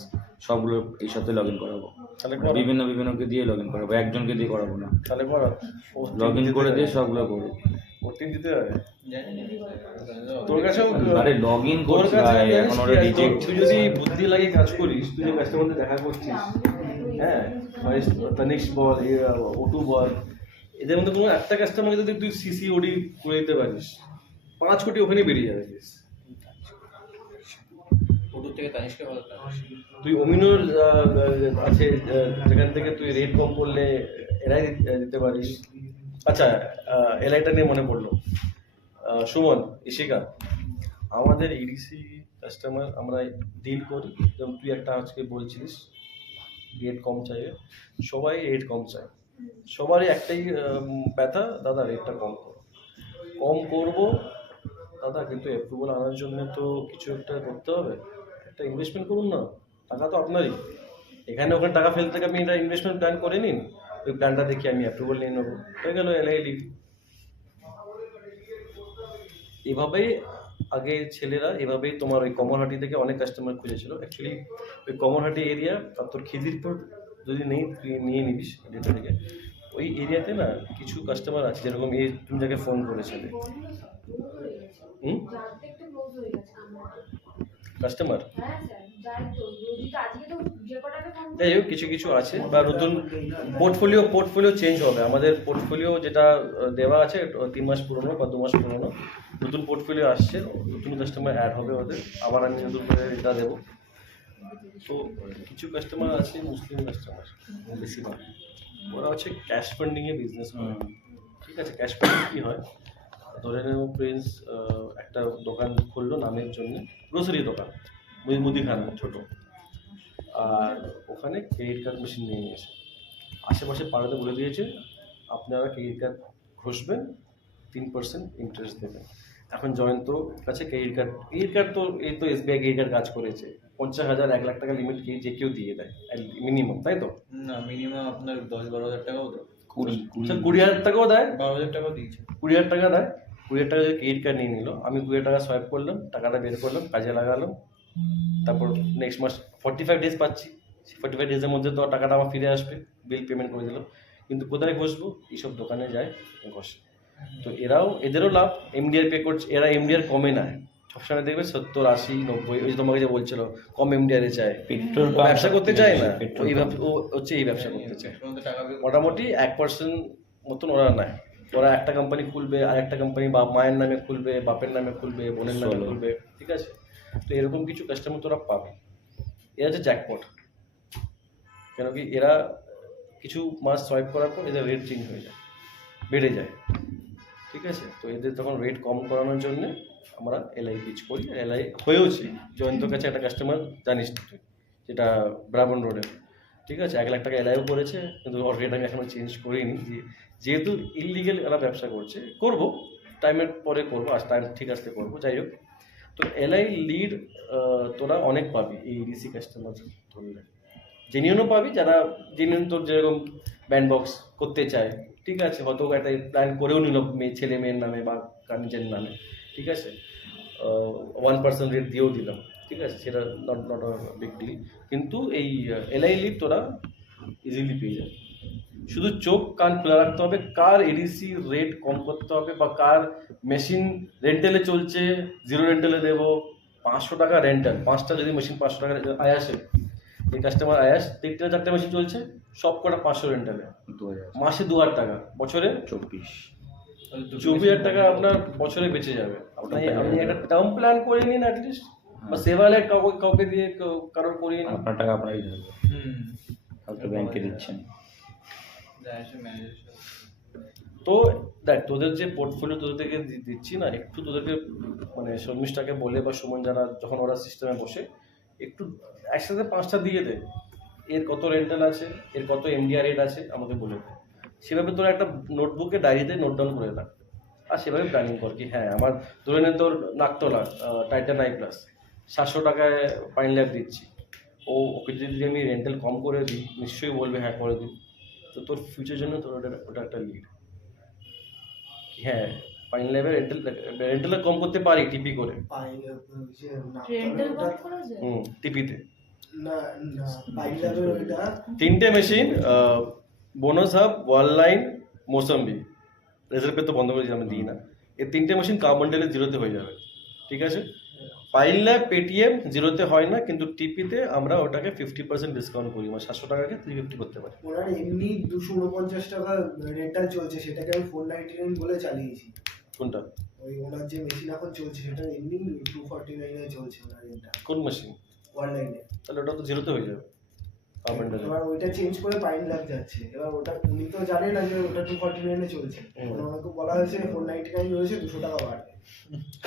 সবগুলো এই সপ্তাহে লগ ইন করাবো। তাহলে কর, বিভিন্নকে দিয়ে লগ ইন করাবো, একজনকে দিয়ে করাবো না। তাহলে কর, লগ ইন করে দিয়ে সবগুলো করবো। ওটিন দিতে হবে জানি না। তোর কাছেও। আরে লগ ইন তোর করছি কাছে ভাই, এখন ওটা রিজেক্ট। তুই যদি বুদ্ধি লাগে কাজ করিস, তুই যে কাস্টমারদের দেখা করছিস, হ্যাঁ, নেক্সট বল, ওটু বল, এদের মধ্যে কোনো একটা কাস্টমারকে যদি তুই সিসিওডি করে দিতে পারিস, 5 কোটি ওখানে বেরিয়ে যাবে। ওটু থেকে তানিশকে ভালো লাগে। তুই অমিনোর আছে, যেখান থেকে তুই রেট কম করলে এলআই দিতে পারিস। আচ্ছা, এলআইটা নিয়ে মনে পড়লো, সুমন, ইশিকা, আমাদের ইডিসি কাস্টমার আমরা ডিল করি, যেমন তুই একটা আজকে বলছিলিস রেট কম চাইবে, সবাই রেট কম চায়, সবারই একটাই ব্যথা, দাদা রেটটা কম করো। কম করবো দাদা, কিন্তু অ্যাপ্রুভাল আনার জন্য তো কিছু একটা করতে হবে, একটা ইনভেস্টমেন্ট করুন না, টাকা তো আপনারই, এখানে ওখানে টাকা ফেলতে থেকে আপনি এটা ইনভেস্টমেন্ট প্ল্যান করে নিন, ওই প্ল্যানটা দেখে আমি অ্যাপ্রুভাল নিয়ে নেবো, হয়ে গেল এলআই লিভ। এভাবেই আগে ছেলেরা, এভাবেই তোমার ওই কমরহাটি থেকে অনেক কাস্টমার খুঁজেছিল। অ্যাকচুয়ালি ওই কমরহাটি এরিয়া আর তোর খিদিরপুর যদি নেই, তুই নিয়ে নিবিস ডেটা থেকে, ওই এরিয়াতে না কিছু কাস্টমার আছে, যেরকম এই তুমি যাকে ফোন করেছিলে, হুম, জানতে একটু ক্লোজ হয়ে গেছে আমার। কাস্টমার, হ্যাঁ স্যার, যাই তো, যদি তো আজকে তো যে কটাকে ফোন যাই হোক কিছু কিছু আছে, বা নতুন পোর্টফোলিও চেঞ্জ হবে। আমাদের পোর্টফোলিও যেটা দেওয়া আছে 3 মাস পুরনো বা 2 মাস পুরনো, নতুন পোর্টফোলিও আসছে, নতুন কাস্টমার অ্যাড হবে ওদের, আবার আমি নতুন করে এটা দেবো। তো কিছু কাস্টমার আছে মুসলিম কাস্টমার, বেশিরভাগ ওরা হচ্ছে ক্যাশ ফান্ডিংয়ে বিজনেস করে, ঠিক আছে? ক্যাশ ফান্ডিং কী হয়, ধরে নেব প্রিন্স একটা দোকান খুললো নামের জন্য, গ্রোসারি দোকান, মুদিখানা ছোটো, আর ওখানে ক্রেডিট কার্ড মেশিন নিয়ে নিয়েছে, আশেপাশে পাড়াতে বলে দিয়েছে আপনারা ক্রেডিট কার্ড ঘষবেন, 3% ইন্টারেস্ট দেবেন। এখন জয়ন্ত কাছে ক্রেডিট কার্ড তো এই তো SBI ক্রেডিট কার্ড কাজ করেছে, 50,000 1 লাখ টাকা লিমিট যে কেউ দিয়ে দেয় মিনিমাম, তাই তো? না মিনিমাম আপনার 10-12 হাজার টাকাও দেয়, 20,000 টাকাও দেয়, 12,000 টাকাও দিয়েছে। 20,000 টাকা দেয়। 20,000 টাকা ক্রেডিট কার্ড নিয়ে নিল, আমি 20,000 টাকা সোয়াইপ করলাম, টাকাটা বের করলাম, কাজে লাগালাম, তারপর নেক্সট মাস 45 ডেজ পাচ্ছি। 45 ডেজের মধ্যে তো টাকাটা আমার ফিরে আসবে, বিল পেমেন্ট করে দিল। কিন্তু কোথায় ঘষবো? এইসব দোকানে যায় ঘষে। তো এদেরও লাভ, MDR পে করছে, এরা MDR কমে না, সবসময় দেখবে 70, 80, 90, ওই যে তোমাকে যে বলছিল কম MDR চায়, পেট্রোল ও ব্যবসা করতে চায় না, পেট্রোল ও হচ্ছে এই ব্যবসা করতে চায়। তোমাদের টাকা বের মোটামুটি 1% মতন ওরা নেয়। ওরা একটা কোম্পানি খুলবে, আর একটা কোম্পানি মায়ের নামে খুলবে, বাপের নামে খুলবে, বোনের নামে খুলবে, ঠিক আছে? তো এরকম কিছু কাস্টমার তোরা পাবে। এরা হচ্ছে জ্যাকপট, কেন কি এরা কিছু মাস সোয়াইপ করার পর এদের রেট চেঞ্জ হয়ে যায়, বেড়ে যায়, ঠিক আছে? তো এদের তখন রেট কম করানোর জন্য আমরা LI পিচ করি। LI হয়েওছি, জয়ন্তর কাছে একটা কাস্টমার জানিস তুই, যেটা ব্রাহ্মণ রোডে, ঠিক আছে? 1 লাখ টাকা LIও করেছে, কিন্তু ওর রেট আমি এখনো চেঞ্জ করিনি, যেহেতু ইললিগেল এরা ব্যবসা করছে। করব, টাইমের পরে করবো, আজ টাইম ঠিক আসতে করবো, যাই হোক। তো LI লিড তোরা অনেক পাবি এই EDC কাস্টমার ধরলে, জেনিউনও পাবি, যারা জেনিউন তোর যেরকম ব্যান্ড বক্স করতে চায়, ঠিক আছে? হয়তো একটা প্ল্যান করেও নিল ছেলে মেয়ের নামে বা নিজের নামে, ঠিক আছে? 1% রেট দিয়েও দিলাম, ঠিক আছে? সেটা নট বিগ ডিল। কিন্তু এই LI লিড তোরা ইজিলি পেয়ে যাবে। শুধু চোখ কান খোলা রাখতে হবে, কার EDC রেট কম করতে হবে, বা কার মেশিন রেন্টালে চলছে, 0 রেন্টালে দেবো, 500 টাকা রেন্টাল, 5টা যদি মেশিন 500 টাকা আয়াসে, এই কাস্টমার আয়াস 3টা 4টা মেশিন চলছে, সব কটা 500 রেন্টালে, 2000, মাসে 2,000 টাকা, বছরে 24,000 টাকা আপনার বছরে বেঁচে যাবে। আপনি একটা টার্ম প্ল্যান করে নিন অ্যাটলিস্ট, বা সেভালে কাউকে দিয়ে কারোর করিয়ে নিন। আপনার টাকা আপনারই থাকবে, হুম কাউকে ব্যাংকে দিচ্ছেন। যায় আসে ম্যানেজার। তো দেখ, তোদের যে পোর্টফোলিও তোদেরকে দিচ্ছি না, একটু তোদেরকে মানে শর্মিষ্ঠাকে বলে বা সুমন যারা, যখন ওরা সিস্টেমে বসে, একটু একসাথে 5টা দিয়ে দে, এর কত রেন্টাল আছে, এর কত MDR রেট আছে আমাকে বলে দে। সেভাবে তোরা একটা নোটবুকে ডায়েরিতে নোট ডাউন করে রাখ, আর সেভাবে প্ল্যানিং কর কি হ্যাঁ আমার ধরে নে তোর নাকতলা টাইটান i+ 700 টাকায় 5 লাখ দিচ্ছি, ওকে যদি আমি রেন্টাল কম করে দিই, নিশ্চয়ই বলবে হ্যাঁ করে দিই। তো তোর ফিউচার জন্য তোর ওটা একটা লিড, হ্যাঁ 5 লাখের রেন্টাল কম করতে পারি টিপি করে, রেন্টাল কম করা যায়? টিপিতে না না 5 লাখের ওইটা 3টে মেশিন, বোনাস হাব, ওয়াল লাইন, মৌসম্বি, রেজাল্ট পে তো বন্ধ করে আমি দিই না। এই 3টে মেশিন কার্বন্ডেলে 0তে হয়ে যাবে, ঠিক আছে? 5 লাখ পেটিএম 0তে হয় না, কিন্তু টিপিতে আমরা ওটাকে 50% ডিসকাউন্ট করি, মানে 700 টাকাকে 350 করতে পারি। ওনার এমনি 249 টাকা রেন্টাল চলছে, সেটাকে আমি 499 বলে চালিয়েছি। কোনটা? ওই ওনার যে মেশিন এখন চলছে সেটা এমনি 249 এ চলছে ওনার রেন্টাল কোন মেশিন? অনলাইনে। তাহলে ওটা তো 0তে হয়ে যাবে কার্বন্ডেলে। এবার ওইটা চেঞ্জ করে 5 লাখ যাচ্ছে। এবার ওটা উনি তো জানেন না যে ওটা 249 এ চলছে, ওনাকে বলা হয়েছে 499 হয়েছে, 200 টাকা বাড়বে।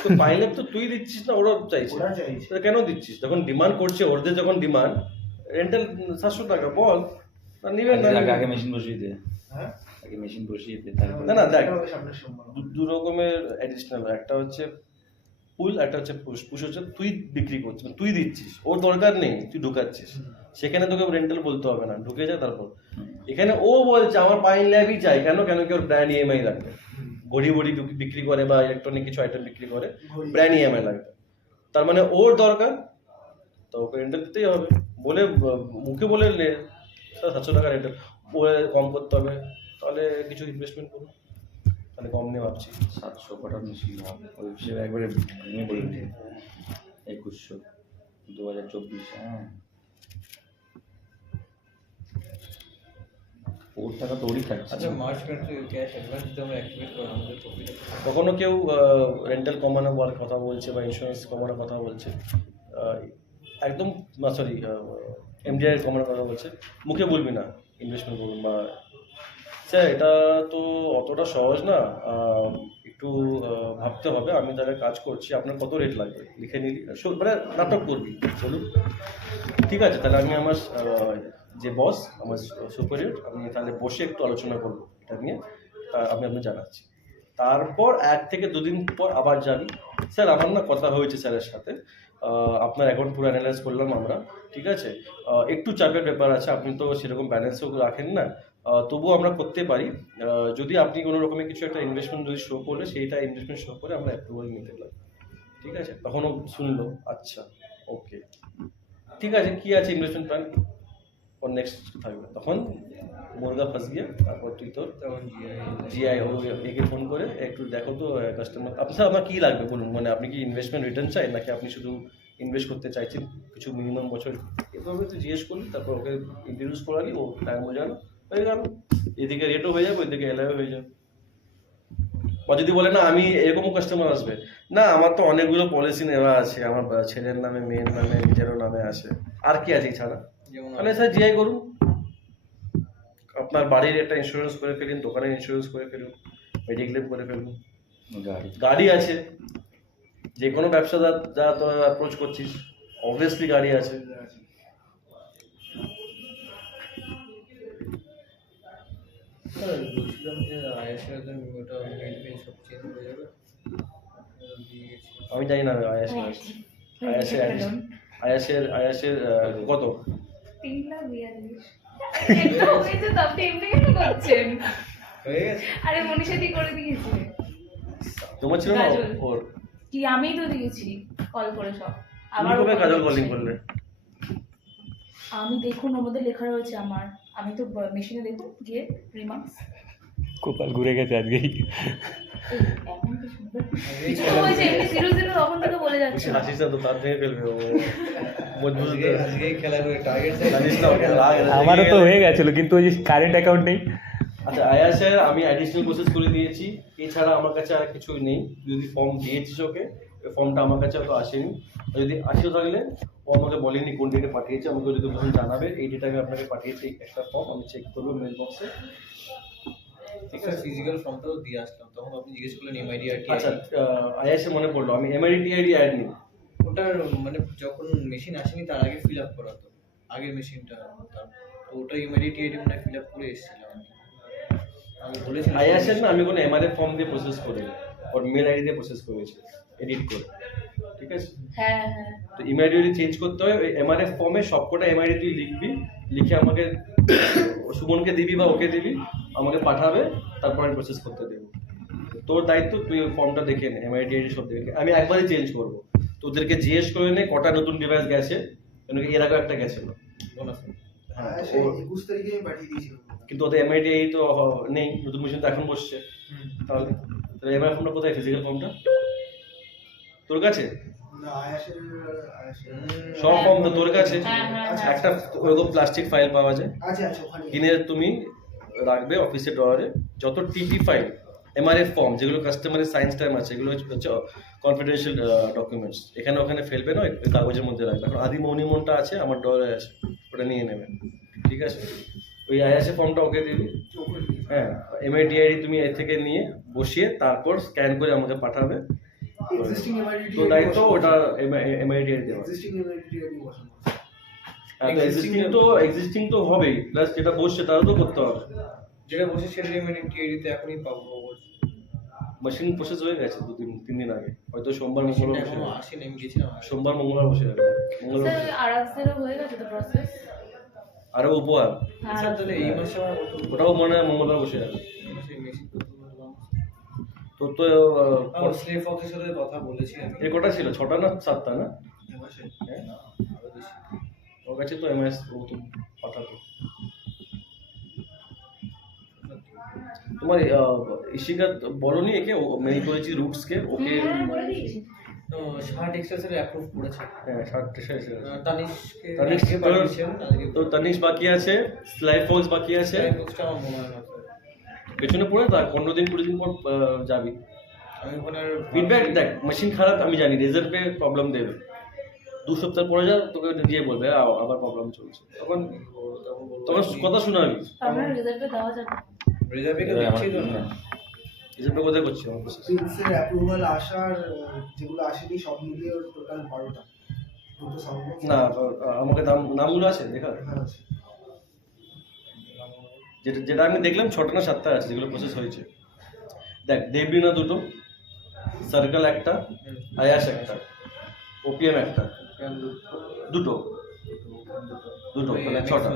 তো 5 লাখ তো তুই দিচ্ছিস না, ওরা চাইছে। ওরা চাইছে। তো কেন দিচ্ছিস? যখন ডিমান্ড করছে, ওদের যখন ডিমান্ড, রেন্টাল 700 টাকা বল, আর নিবেন না। আগে মেশিন বসিয়ে দে, হ্যাঁ আগে মেশিন বসিয়ে দে, তারপর না, দেখ, সেটা হবে সামনের সোমবার। দু রকমের অ্যাডিশনাল, একটা হচ্ছে পুল, একটা হচ্ছে পুশ। পুশ হচ্ছে তুই বিক্রি করছিস, তুই দিচ্ছিস, ওর দরকার নেই, তুই ঢুকাচ্ছিস, সেখানে তোকে রেন্টাল বলতে হবে না, ঢুকে যায় তারপর। এখানে ও বলছে আমার 5 লাখই চাই, কেন কি ওর ব্র্যান্ড EMI লাগবে, ঘড়ি বিক্রি করে বা ইলেকট্রনিক কিছু আইটেম বিক্রি করে, ব্র্যান্ড EMI লাগবে, তার মানে ওর দরকার, তো ওকে রেন্টাল দিতেই হবে। বলে মুখে বলে 700 টাকা রেন্টাল, বলে কম করতে হবে, তাহলে কিছু ইনভেস্টমেন্ট করুন, তাহলে কম নিয়ে ভাবছি। 700 কটা মেশিন ওই হিসেবে একবারে ভেঙে বলে 2100, 2024, হ্যাঁ ওর টাকা তো ওরই থাকছে। আচ্ছা মার্চ মাসে ক্যাশ অ্যাডভান্স যদি আমরা অ্যাক্টিভেট করি আমাদের প্রফিট কখনো কেউ রেন্টাল কমানো বলার কথা বলছে বা ইন্স্যুরেন্স কমানোর কথা বলছে, একদম সরি MDR কমানোর কথা বলছে, মুখে বলবি না ইনভেস্টমেন্ট করুন বা স্যার, এটা তো অতটা সহজ না, একটু ভাবতে হবে, আমি তাহলে কাজ করছি, আপনার কত রেট লাগবে লিখে নিলি, মানে নাটক করবি, বলুন ঠিক আছে, তাহলে আমি আমার যে বস, আমার সুপারিয়র, আমি তাহলে বসে একটু আলোচনা করবো এটা নিয়ে, আমি আপনার জানাচ্ছি। তারপর 1 থেকে 2 দিন পর আবার যাবি, স্যার আমার না কথা হয়েছে স্যারের সাথে, আপনার অ্যাকাউন্ট পুরো অ্যানালাইজ করলাম আমরা, ঠিক আছে, একটু চাপের ব্যাপার আছে, আপনি তো সেরকম ব্যালেন্সও রাখেন না, তবুও আমরা করতে পারি, যদি আপনি কোনো রকমের কিছু একটা ইনভেস্টমেন্ট যদি শো করলে সেইটা ইনভেস্টমেন্ট শো করে আমরা অ্যাপ্রুভাল নিতে পারি, ঠিক আছে। তখনও শুনলো, আচ্ছা ওকে ঠিক আছে, কি আছে ইনভেস্টমেন্ট প্ল্যান ওর নেক্সট থাকবে, তখন মুরগা ফাঁস গিয়ে তারপর তুই তোর তখন জিআই একে ফোন করে একটু দেখো তো কাস্টমার আপনার কী লাগবে বলুন, মানে আপনি কি ইনভেস্টমেন্ট রিটার্ন চাই নাকি আপনি শুধু ইনভেস্ট করতে চাইছেন কিছু মিনিমাম বছর, এভাবে তুই জিজ্ঞেস করলি, তারপর ওকে ইন্ট্রোডিউস করালি, ও টাইম বোঝানো হয়ে গেল, এদিকে রেটও হয়ে যাবে ওইদিকে এলাও হয়ে যাবে। বা যদি বলে না আমি এরকমও কাস্টমার আসবে, না আমার তো অনেকগুলো পলিসি নেওয়া আছে, আমার ছেলের নামে, মেয়ের নামে, নিজেরও নামে আছে, আর কি আছে এছাড়া, যেমন তাহলে স্যার জিআই করুন, আপনার বাড়ির একটা ইন্স্যুরেন্স করে ফেলুন, দোকানের ইন্স্যুরেন্স করে ফেলুন, মেডিক্লেম করে ফেলুন, গাড়ি আছে, যে কোনো ব্যবসাদার যা তো অ্যাপ্রোচ করছিস অবভিয়াসলি গাড়ি আছে। স্যার বলছিলাম যে আইএসের একদম ওটা মেল ফেল সব চেঞ্জ হয়ে যাবে দিয়ে গেছি। আমি জানি না আয়াসের কত 3,42,000 এটা হয়েছে তো আপনি এমনি কেন করছেন? হয়ে গেছে আরে মনীষাদি করে দিয়েছে। তোমার ছিল না কাজল। ওর, কি আমিই তো দিয়েছি কল করে সব। তুমি কবে কাজল কলিং করলে? আমি দেখুন ওর মধ্যে লেখা রয়েছে আমার, আমি তো মেশিনে দেখুন গিয়ে রিমার্কস কপাল ঘুরে গেছে আজকেই। এমন কিছু হয়েছে এমনি জিরো জিরো তখন থেকে বলে যাচ্ছে। হাসিস না তো তার থেকে ফেলবে ও, মজবুত আজকেই খেলা করে টার্গেট জানিস না ওকে রাগ এসে আমারও তো গিয়ে- হয়ে গেছিল, কিন্তু ওই যে কারেন্ট অ্যাকাউন্ট নেই। আচ্ছা আয়াসের আমি অ্যাডিশনাল প্রসেস করে দিয়েছি, এছাড়া আমার কাছে আর কিছুই নেই, যদি ফর্ম দিয়েছিস ওকে, ওই ফর্মটা আমার কাছে তো আসেনি, যদি আসেও থাকলে ও আমাকে বলেনি কোন ডেটে পাঠিয়েছে, আমাকে যদি বলুন জানাবে এই ডেটে আমি আপনাকে পাঠিয়েছি একটা ফর্ম, আমি চেক করবো মেল বক্সে, ঠিক স্যার আছে। ফিজিক্যাল ফর্মটাও দিয়ে আসলাম, তখন আপনি জিজ্ঞেস করলেন এমআইডি আর টি আচ্ছা আয়াসে মনে পড়লো আমি এমআইডি অ্যাড নিই, ওটার মানে যখন মেশিন আসেনি তার আগে ফিল আপ করা তো আগের মেশিনটা তো ওটা এমআইডি টি মানে ফিল আপ করে এসেছিলাম আমি বলেছিলাম আয়াসের না আমি কোনো এমআরএফ ফর্ম দিয়ে প্রসেস করিনি, ওর মেল আইডি দিয়ে প্রসেস করেছি এডিট করে, ঠিক আছে। হ্যাঁ হ্যাঁ তো ইমেল আইডি চেঞ্জ করতে হয়, ওই এমআরএফ ফর্মে সবকটা এমআইডি তুই লিখবি, লিখে আমাকে সুমনকে দিবি বা ওকে দিবি, আমাকে পাঠাবে, তারপর আমি প্রসেস করতে দেবো। তোর দায়িত্ব তুই ওই ফর্মটা দেখে নে, এমআইডি আইডি সব দেখে, আমি একবারই চেঞ্জ করবো, তোদেরকে জিজ্ঞেস করে নে কটা নতুন ডিভাইস গেছে, কেন কি এর আগে একটা গেছিল, বোনাস হ্যাঁ আয়াসে 21 তারিখে আমি পাঠিয়ে দিয়েছিলাম। কিন্তু ওদের এমআইডি আইডি তো নেই, নতুন মেশিন তো এখন বসছে, তাহলে এমআই ফর্মটা কোথায়, ফিজিক্যাল ফর্মটা তোর কাছে, না আয়াসের সব ফর্ম তো তোর কাছে, হ্যাঁ, হ্যাঁ, হ্যাঁ। একটা ওরকম প্লাস্টিক ফাইল পাওয়া যায়, আছে ওখানে কিনে তুমি রাখবে অফিসের ড্রয়ারে, যত টিপি ফাইল এমআরএফ ফর্ম যেগুলো কাস্টমারের সাইন্স টাইম আছে, এগুলো হচ্ছে কনফিডেন্সিয়াল ডকুমেন্টস, এখানে ওখানে ফেলবে না, ওই কাগজের মধ্যে রাখবে। এখন আদি মনিমনটা আছে আমার ড্রয়ারে আছে, ওটা নিয়ে নেবে, ঠিক আছে। ওই আইএসএ ফর্মটা ওকে দিবি, হ্যাঁ এমআইডিআইডি তুমি এর থেকে নিয়ে বসিয়ে তারপর স্ক্যান করে আমাকে পাঠাবে, এক্সিস্টিং এমআইডি তো দায়িত্ব ওটা এমআইডিআইডি দেওয়া। এক্সিস্টিং এমআইডি বসানো এক্সিস্টিং তো হবেই, প্লাস যেটা বসছে তারও তো করতে হবে। যেটা বসে সেটা এমআইডি টি এখনই পাবো মেশিন প্রসেস হয়ে গেছে 2-3 দিন আগে, হয়তো সোমবার মেশিনটা মঙ্গলবার এখনো বসে আসেনি, আমি গেছিলাম সোমবার মঙ্গলবার বসে যাবে, মঙ্গলবার স্যার আরাসেরও হয়ে গেছে তো প্রসেস? আরো উপহার হ্যাঁ স্যার তাহলে এই মাসে আমার কত ওটাও মনে হয় মঙ্গলবার বসে যাবে। এই মাসে মেশিন তোর তো আমার স্লেভ অফিসের সাথে কথা বলেছি আমি এ কটা ছিল, 6টা না 7টা না, এই মাসে হ্যাঁ আরো বেশি ওর কাছে তো এমএস ও তো পাঠাতো। তোমার ইশিকা বলনি একে মেইল করেছি রুটসকে, ওকে হ্যাঁ বলে দিয়েছি। তো 60 এক্সেসের অ্যাপ্রুভ করেছে হ্যাঁ 60টা শেষ হয়ে গেছে। তানিশকে তানিশ আজকে পাঠিয়েছেন আজকে তো তানিশ বাকি আছে, স্লাইড ফক্স বাকি আছে, পোস্টটা আমার মনে হয় না স্যার। পেছনে পড়ে থাক, 15 দিন পর যাবি। আমি ওখানে আর ফিডব্যাক দেখ, মেশিন খারাপ আমি জানি, রেজাল্টে প্রবলেম দেবে, 2 সপ্তাহ পরে যা তোকে দিয়ে বলবে আবার প্রবলেম চলছে, তখন তখন কথা শোনাবি। আপনার রেজাল্টে দেওয়া যাবে? রিজার্ভে দিচ্ছি তো না রেজাল্টে কোথায় করছি আমার প্রসেস? প্রিন্সের অ্যাপ্রুভাল আসার যেগুলো আসেনি সব মিলিয়ে টোটাল 12টা দুটো সাউন্ড না আমাকে নামগুলো আছে দেখা, হ্যাঁ যেটা আমি দেখলাম 6টা না 7টা আছে যেগুলো প্রসেস হয়েছে। দেখ দেবরিনা দুটো, সার্কেল একটা, আয়াস একটা, ওপিএম একটা, দুটো দুটো মানে ছটা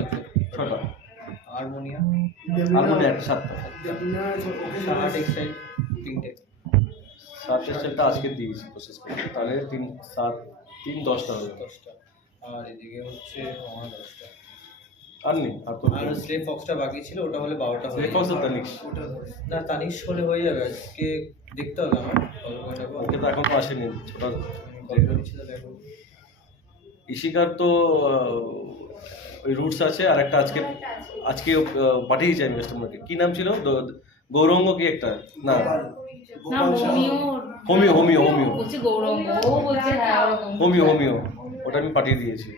হারমোনিয়াম, হারমোনিয়াম একটা, সাতটা। সাহা টেক্সটাইল, তিনটে। 7 টেস্টেরটা আজকে দিয়েছি প্রসেস করে, তাহলে 3 7 3 10টা হবে। 10টা। আর এদিকে হচ্ছে আমার 10টা। আর নেই, আর তো আর স্লেভ ফক্সটা বাকি ছিল, ওটা হলে 12টা হয়ে Slave Fox আর যাবে। তানিশ। না তানিশ হলে হয়ে যাবে, আজকে দেখতে হবে আমার কল করে নেবো। ওকে তো এখনো আসেনি, ওটা কল করেছি তো দেখো। ইশিকার তো ওই রুটস আছে, আর একটা আজকে আজকে পাঠিয়েছি আমি কাস্টমারকে। কি নাম ছিল? গৌরঙ্গ কি একটা না না হোমিও হোমিও বলছি গৌরঙ্গ, ও বলছে হ্যাঁ ওরকম হোমিও ওটা আমি পাঠিয়ে দিয়েছি।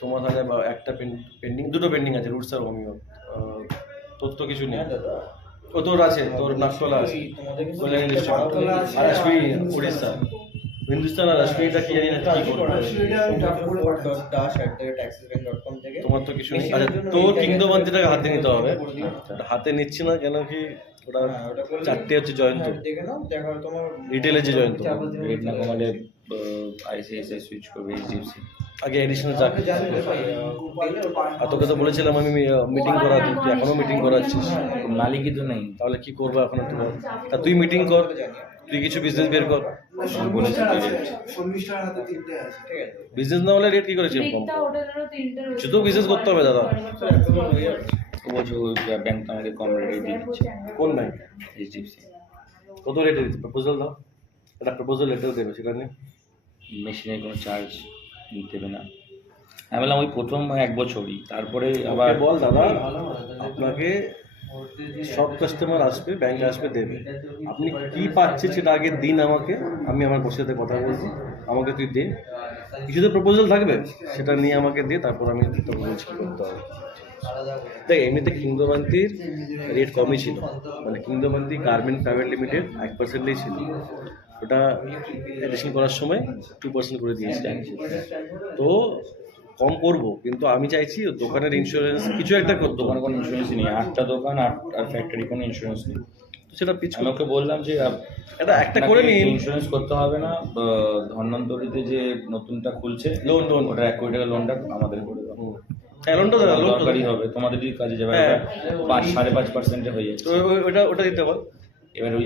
তোমার তাহলে একটা পেন্ডিং, দুটো পেন্ডিং আছে, রুটস আর হোমিও। তোর তো কিছু নেই। হ্যাঁ দাদা, ও তোর আছে, তোর নাকতলা আছে, ওই তোমাদের কিন্তু কল্যাণী ডিস্ট্রিক্ট। নাকতলা আছে, আর রাজশাহী উড়িষ্যা, হিন্দুস্তান আর রাজশাহীটা কি জানি না কি করবে। dash@axisbank.com থেকে তোমার তো কিছু নেই। Machine এর আচ্ছা, জন্য তোর এই কিংডম জায়গায় বান্তিটাকে হাতে নিতে হবে। করে দিও। ওটা হাতে নিচ্ছি না কেন কি, ওটা হ্যাঁ, ওটা করলে- 4টে হচ্ছে জয়ন্ত, হ্যাঁ, দেখে নাও, দেখা তোমার রিটেলে যে জয়ন্ত। 4-5 দিনের রেট না মধ্যে কমালে আইসিআইসিআই সুইচ করবে, এইচডিএফসি। আগে এডিশনাল চাক। আমাকে জানলে পাই, আর তোকে তো বলেছিলাম আমি মিটিং করাতে, তুই এখনো মিটিং করাচ্ছিস। মালিকই তো নেই। তাহলে কি করবো এখন তোর? তা তুই মিটিং কর, তুই কিছু বিজনেস বের কর। শর্মিষ্ঠার হাতে 3টে আছে। ঠিক আছে। বিজনেস না হলে রেট কি করেছে কম? রিক্তা হোটেলেরও 3টে রয়েছে। শুধু business করতে হবে দাদা। ও বলছে ওই ব্যাংক আমাকে কম রেটে দিয়ে দিচ্ছে, কোন ব্যাংক? এইচডিএফসি। কত রেটে দিচ্ছে? প্রপোজাল দাও, একটা প্রপোজাল লেটার দেবে, সেটা নিয়ে। মেশিনের কোনো চার্জ দেবে না। আমি বললাম ওই প্রথম 1 বছরই, তারপরে আবার আবার বল দাদা, আপনাকে সব কাস্টমার আসবে, ব্যাংকে আসবে, দেবে। আপনি কি পাচ্ছেন সেটা আগে দিন আমাকে, আমি আমার বসে সাথে কথা বলছি, আমাকে তুই দে। কিছুতে প্রপোজাল থাকবে সেটা নিয়ে আমাকে দে, তারপর আমি তোকে বলছি কি করতে হবে। দেখ এমনিতে কিংদমান্তির রেট কমই ছিল, মানে কিংদমান্তি গার্মেন্ট প্রাইভেট লিমিটেড 1%ই ছিল, ওটা এডিশন করার সময় 2% করে দিয়েছি। তো কম করব, কিন্তু আমি চাইছি দোকানের ইন্স্যুরেন্স কিছু একটা করতে দোকানে হবে। কোনো ইন্স্যুরেন্স নেই, 8টা দোকান আর ফ্যাক্টরি কোনো ইন্স্যুরেন্স নেই। সেটা পিছু আমি ওকে বললাম যে এটা একটা করে নিন। ইন্স্যুরেন্স করতে হবে না, ধন্বন্তরীতে যে নতুনটা খুলছে লোন ওটা 1 কোটি টাকা লোনটা আমাদের করে দাও। হ্যাঁ, লোনটা দাদা, লোনটা দরকারই হবে, তোমাদের যদি কাজে যাবে হ্যাঁ। 5-5.5% হয়ে যাচ্ছে। তো ওটা দিতে বল। এবার ওই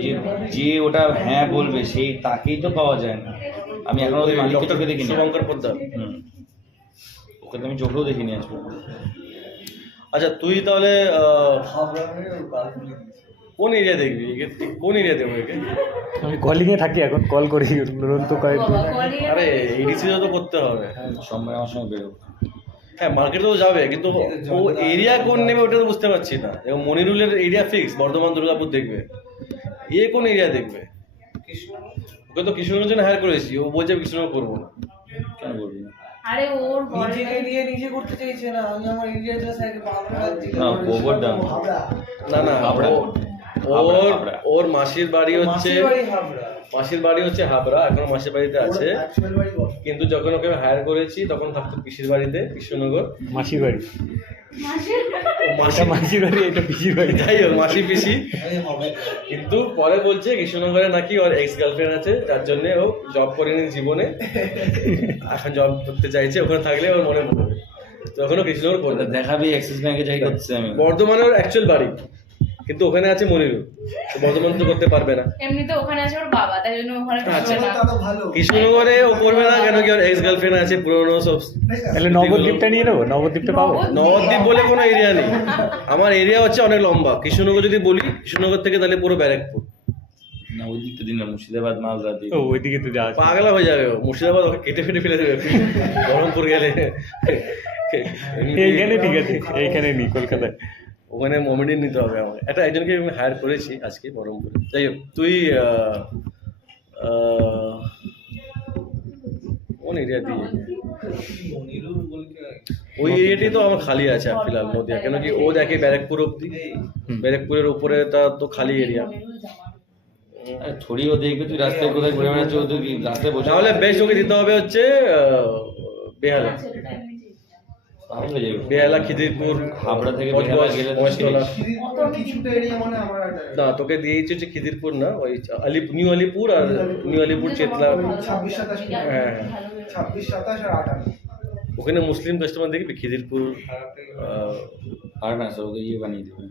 যে ওটা হ্যাঁ বলবে সেই তাকেই তো পাওয়া যায় না। আমি এখন ওই মালিককে চোখে দেখিনি। শুভঙ্কর পোদ্দার। হুম, ওকে তো আমি চোখেও দেখিনি আজ পর্যন্ত। আচ্ছা তুই তাহলে কোন এরিয়া দেখবি? কোন এরিয়া দেবো একে? আমি কলিংয়ে থাকি এখন, কল করি রন্ত কয়েক। বাবা, কলিং এ- আরে এডিসি তো করতে হবে। সময় আমার সঙ্গে বেরোবো। হ্যাঁ, মার্কেটে তো যাবে, কিন্তু ও এরিয়া কোন নেবে ওটা তো বুঝতে পারছি না। এবং মনিরুলের এরিয়া ফিক্স, বর্ধমান দুর্গাপুর দেখবে, কোন এরিয়া দেখবে? ওকে তো কৃষ্ণগঞ্জের জন্য হায়ার করেছি, ও বলছে কৃষ্ণগঞ্জ করবো না। কেন করবি না? আরে ওর নিজেকে নিয়ে নিজে করতে চাইছে না, আমি আমার ইন্ডিয়াতে সাইড না, গোবর দাম। না না, হাবড়া। ওর মাসির বাড়ি হচ্ছে হাবড়া। মাসির বাড়ি হচ্ছে হাবড়া, এখনো মাসির বাড়িতে আছে। কিন্তু যখন ওকে হায়ার করেছি তখন থাকতো পিসির বাড়িতে, কৃষ্ণনগর। মাসির বাড়ি, ও মাসি, এটা মাসির বাড়ি, এটা পিসির বাড়ি। যাই হোক মাসি পিসি। আমি হবে। কিন্তু পরে বলছে কৃষ্ণনগরে নাকি ওর এক্স গার্লফ্রেন্ড আছে, যার জন্য ও জব করেনি জীবনে, এখন জব করতে চাইছে, ওখানে থাকলে ওর মনে পড়বে। তো এখনো কৃষ্ণনগর করবে। ওটা দেখাবি অ্যাক্সিস ব্যাংকে যাই করছে আমি। বর্ধমানে ওর অ্যাকচুয়াল বাড়ি, কিন্তু ওখানে আছে মনিরুল, তো বর্ধমানে তো করতে পারবে না। এমনিতে ওখানে আছে ওর বাবা, তাই জন্য ওখানে আচ্ছা। করবে না। কৃষ্ণনগরে ও করবে না কেন কি, ওর এক্স গার্লফ্রেন্ড আছে পুরোনো সব। তাহলে নবদ্বীপটা নিয়ে নেবো, নবদ্বীপটা পাবো। নবদ্বীপ বলে কোনো এরিয়া নেই, আমার এরিয়া হচ্ছে অনেক লম্বা। কৃষ্ণনগর যদি বলি, কৃষ্ণনগর থেকে তাহলে পুরো ব্যারাকপুর। না ওই দিকটা দিন না, মুর্শিদাবাদ মালদা দিক। ও ওইদিকে তো যাওয়া আছে। পাগলা হয়ে যাবে ও, মুর্শিদাবাদ ওকে কেটে ফেটে ফেলে দেবে বহরমপুর গেলে। এইখানে ঠিক আছে, এইখানে নি কলকাতায়। ওখানে মোমেন্টিন নিতে হবে আমাকে। একজনকে আমি হায়ার করেছি আজকে বহরমপুরে। যাই হোক, তুই কোন এরিয়া দিয়ে? মনিরুল বলকে ওই এরিয়াটাই তো আমার খালি আছে ফিলহাল নদিয়া, কেন কি ও দেখে ব্যারাকপুর অব্দি, ব্যারাকপুরের উপরে তার তো খালি এরিয়া। আরে থোড়িও দেখবে তুই রাস্তায় কোথায় ঘুরে বেড়াচ্ছে, ও তো কি রাস্তায় বসে। তাহলে বেস্ট ওকে দিতে হবে হচ্ছে বেহালা। ভালো হয়ে যাবে। বেহালা, খিদিরপুর, হাবড়া থেকে বজবজ, বেহালা গেলে তো মহেশতলা। খিদিরপুর কিছুটা এরিয়া মানে আমার না, তোকে দিয়েছে হচ্ছে খিদিরপুর না, ওই নিউ আলিপুর আর নিউ আলিপুর চেতলা। 26-27 হ্যাঁ। 26-27 আর 58 ওখানে মুসলিম কাস্টমার দেখবি খিদিরপুর আর না স্যার ওকে ইয়ে বানিয়ে দেবে,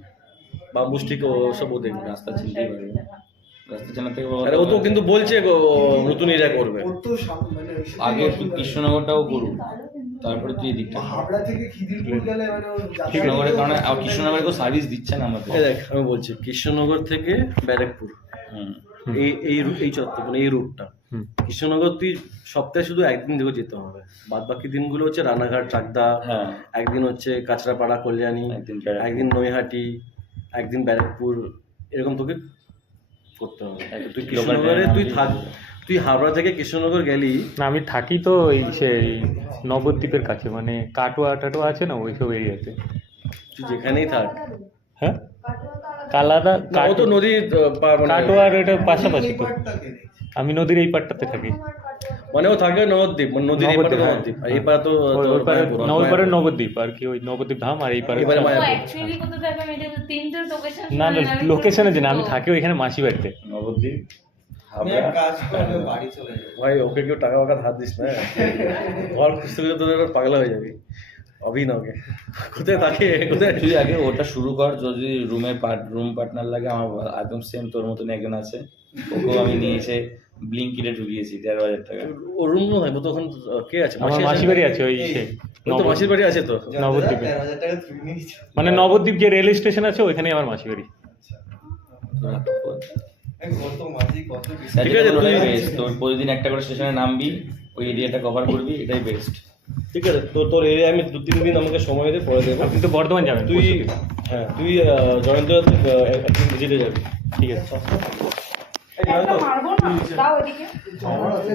বাম্বুস্টিক ও সব ও দেখবে। রাস্তা চিনতেই পারবে, রাস্তা চেনা থেকে আরে ও তো কিন্তু বলছে নতুন এরিয়া করবে। ওর তো মানে ওই সাথে আগে তুই কৃষ্ণনগরটাও করুক, তারপরে তুই এদিকটা কর। হাবড়া থেকে খিদিরপুর গেলে মানে ওর কৃষ্ণনগরের কারণে কৃষ্ণনগরে কেউ সার্ভিস দিচ্ছে না আমাদের। এই দেখ আমি বলছি কৃষ্ণনগর থেকে ব্যারাকপুর হুম। এই চত্বর মানে এই রুটটা কৃষ্ণনগর তুই সপ্তাহে শুধু একদিন দেখে যেতে হবে, বাদ বাকি দিনগুলো হচ্ছে রানাঘাট, চাকদা, হ্যাঁ, একদিন হচ্ছে কাঁচরাপাড়া, কল্যাণী, একদিন ব্যারাকপুর। একদিন নৈহাটি, একদিন ব্যারাকপুর, এরকম তোকে করতে হবে। তুই কৃষ্ণনগরে তুই হাওড়া থেকে কৃষ্ণনগর গেলি, না আমি থাকি তো এই সেই নবদ্বীপের কাছে, মানে কাটোয়া টাটোয়া আছে না ওইসব এরিয়াতে। তুই যেখানেই থাক। হ্যাঁ কালাদা না, ও তো নদীর পার মানে কাটোয়ার এটা পাশাপাশি তো। পার্টটাকে নেই। আমি নদীর এই পাটটাতে থাকি। মানে ও থাকে নবদ্বীপ, মানে নদীর এই পারে নবদ্বীপ, হ্যাঁ। নবদ্বীপ, আর এই পারে তো ওই পারে মায়াপুর। নবদ্বীপ আর কি, ওই নবদ্বীপ ধাম আর এই পারে এবারে ও মায়াপুর। অ্যাকচুয়ালি কোথায় থাকে আমি এটা তিনটে লোকেশন না না লোকেশনে যে না, আমি থাকি ওইখানে মাসি বাড়িতে। নবদ্বীপ, আমি হাবড়া, এক কাজ করবে বাড়ি চলে যাবো। ভাই ওকে কেউ টাকা ফাকা ধার দিস না, ঘর খুঁজতে খুঁজতে তোদের এবার পাগলা হয়ে যাবি। অভিনবকে কোথায় থাকে, কোথায় তুই আগে ওটা শুরু কর, যদি রুম পার্টনার লাগে আমার একদম সেম তোর মতন একজন আছে, ওকেও আমি নিয়ে এসে ব্লিঙ্কিটে ঢুকিয়েছি 13,000 টাকা। ও রুম না থাকবো তখন কে আছে? আমার মাসি বাড়ি আছে ওই সে ওই তো মাসির বাড়ি আছে তো। নবদ্বীপে। 13,000 টাকা তুই নিয়ে কিছু মানে নবদ্বীপ যে রেল স্টেশন আছে ওইখানে আমার মাসি বাড়ি। কত মাঝি কত কিছু। ঠিক আছে, ওটাই তুই- বেস্ট, তোর প্রতিদিন একটা করে স্টেশনে নামবি, ওই এরিয়াটা কভার করবি, এটাই বেস্ট। ঠিক আছে, তোর এরিয়া আমি 2-3 দিন আমাকে সময় দে, পরে দেবো। আপনি তো বর্ধমান যাবেন তুই পরশুদিন। হ্যাঁ তুই জয়ন্ত একদিন ভিজিটে যাবি। ঠিক আছে। এই জয়ন্ত মারবো না, দাও এদিকে। আমার আছে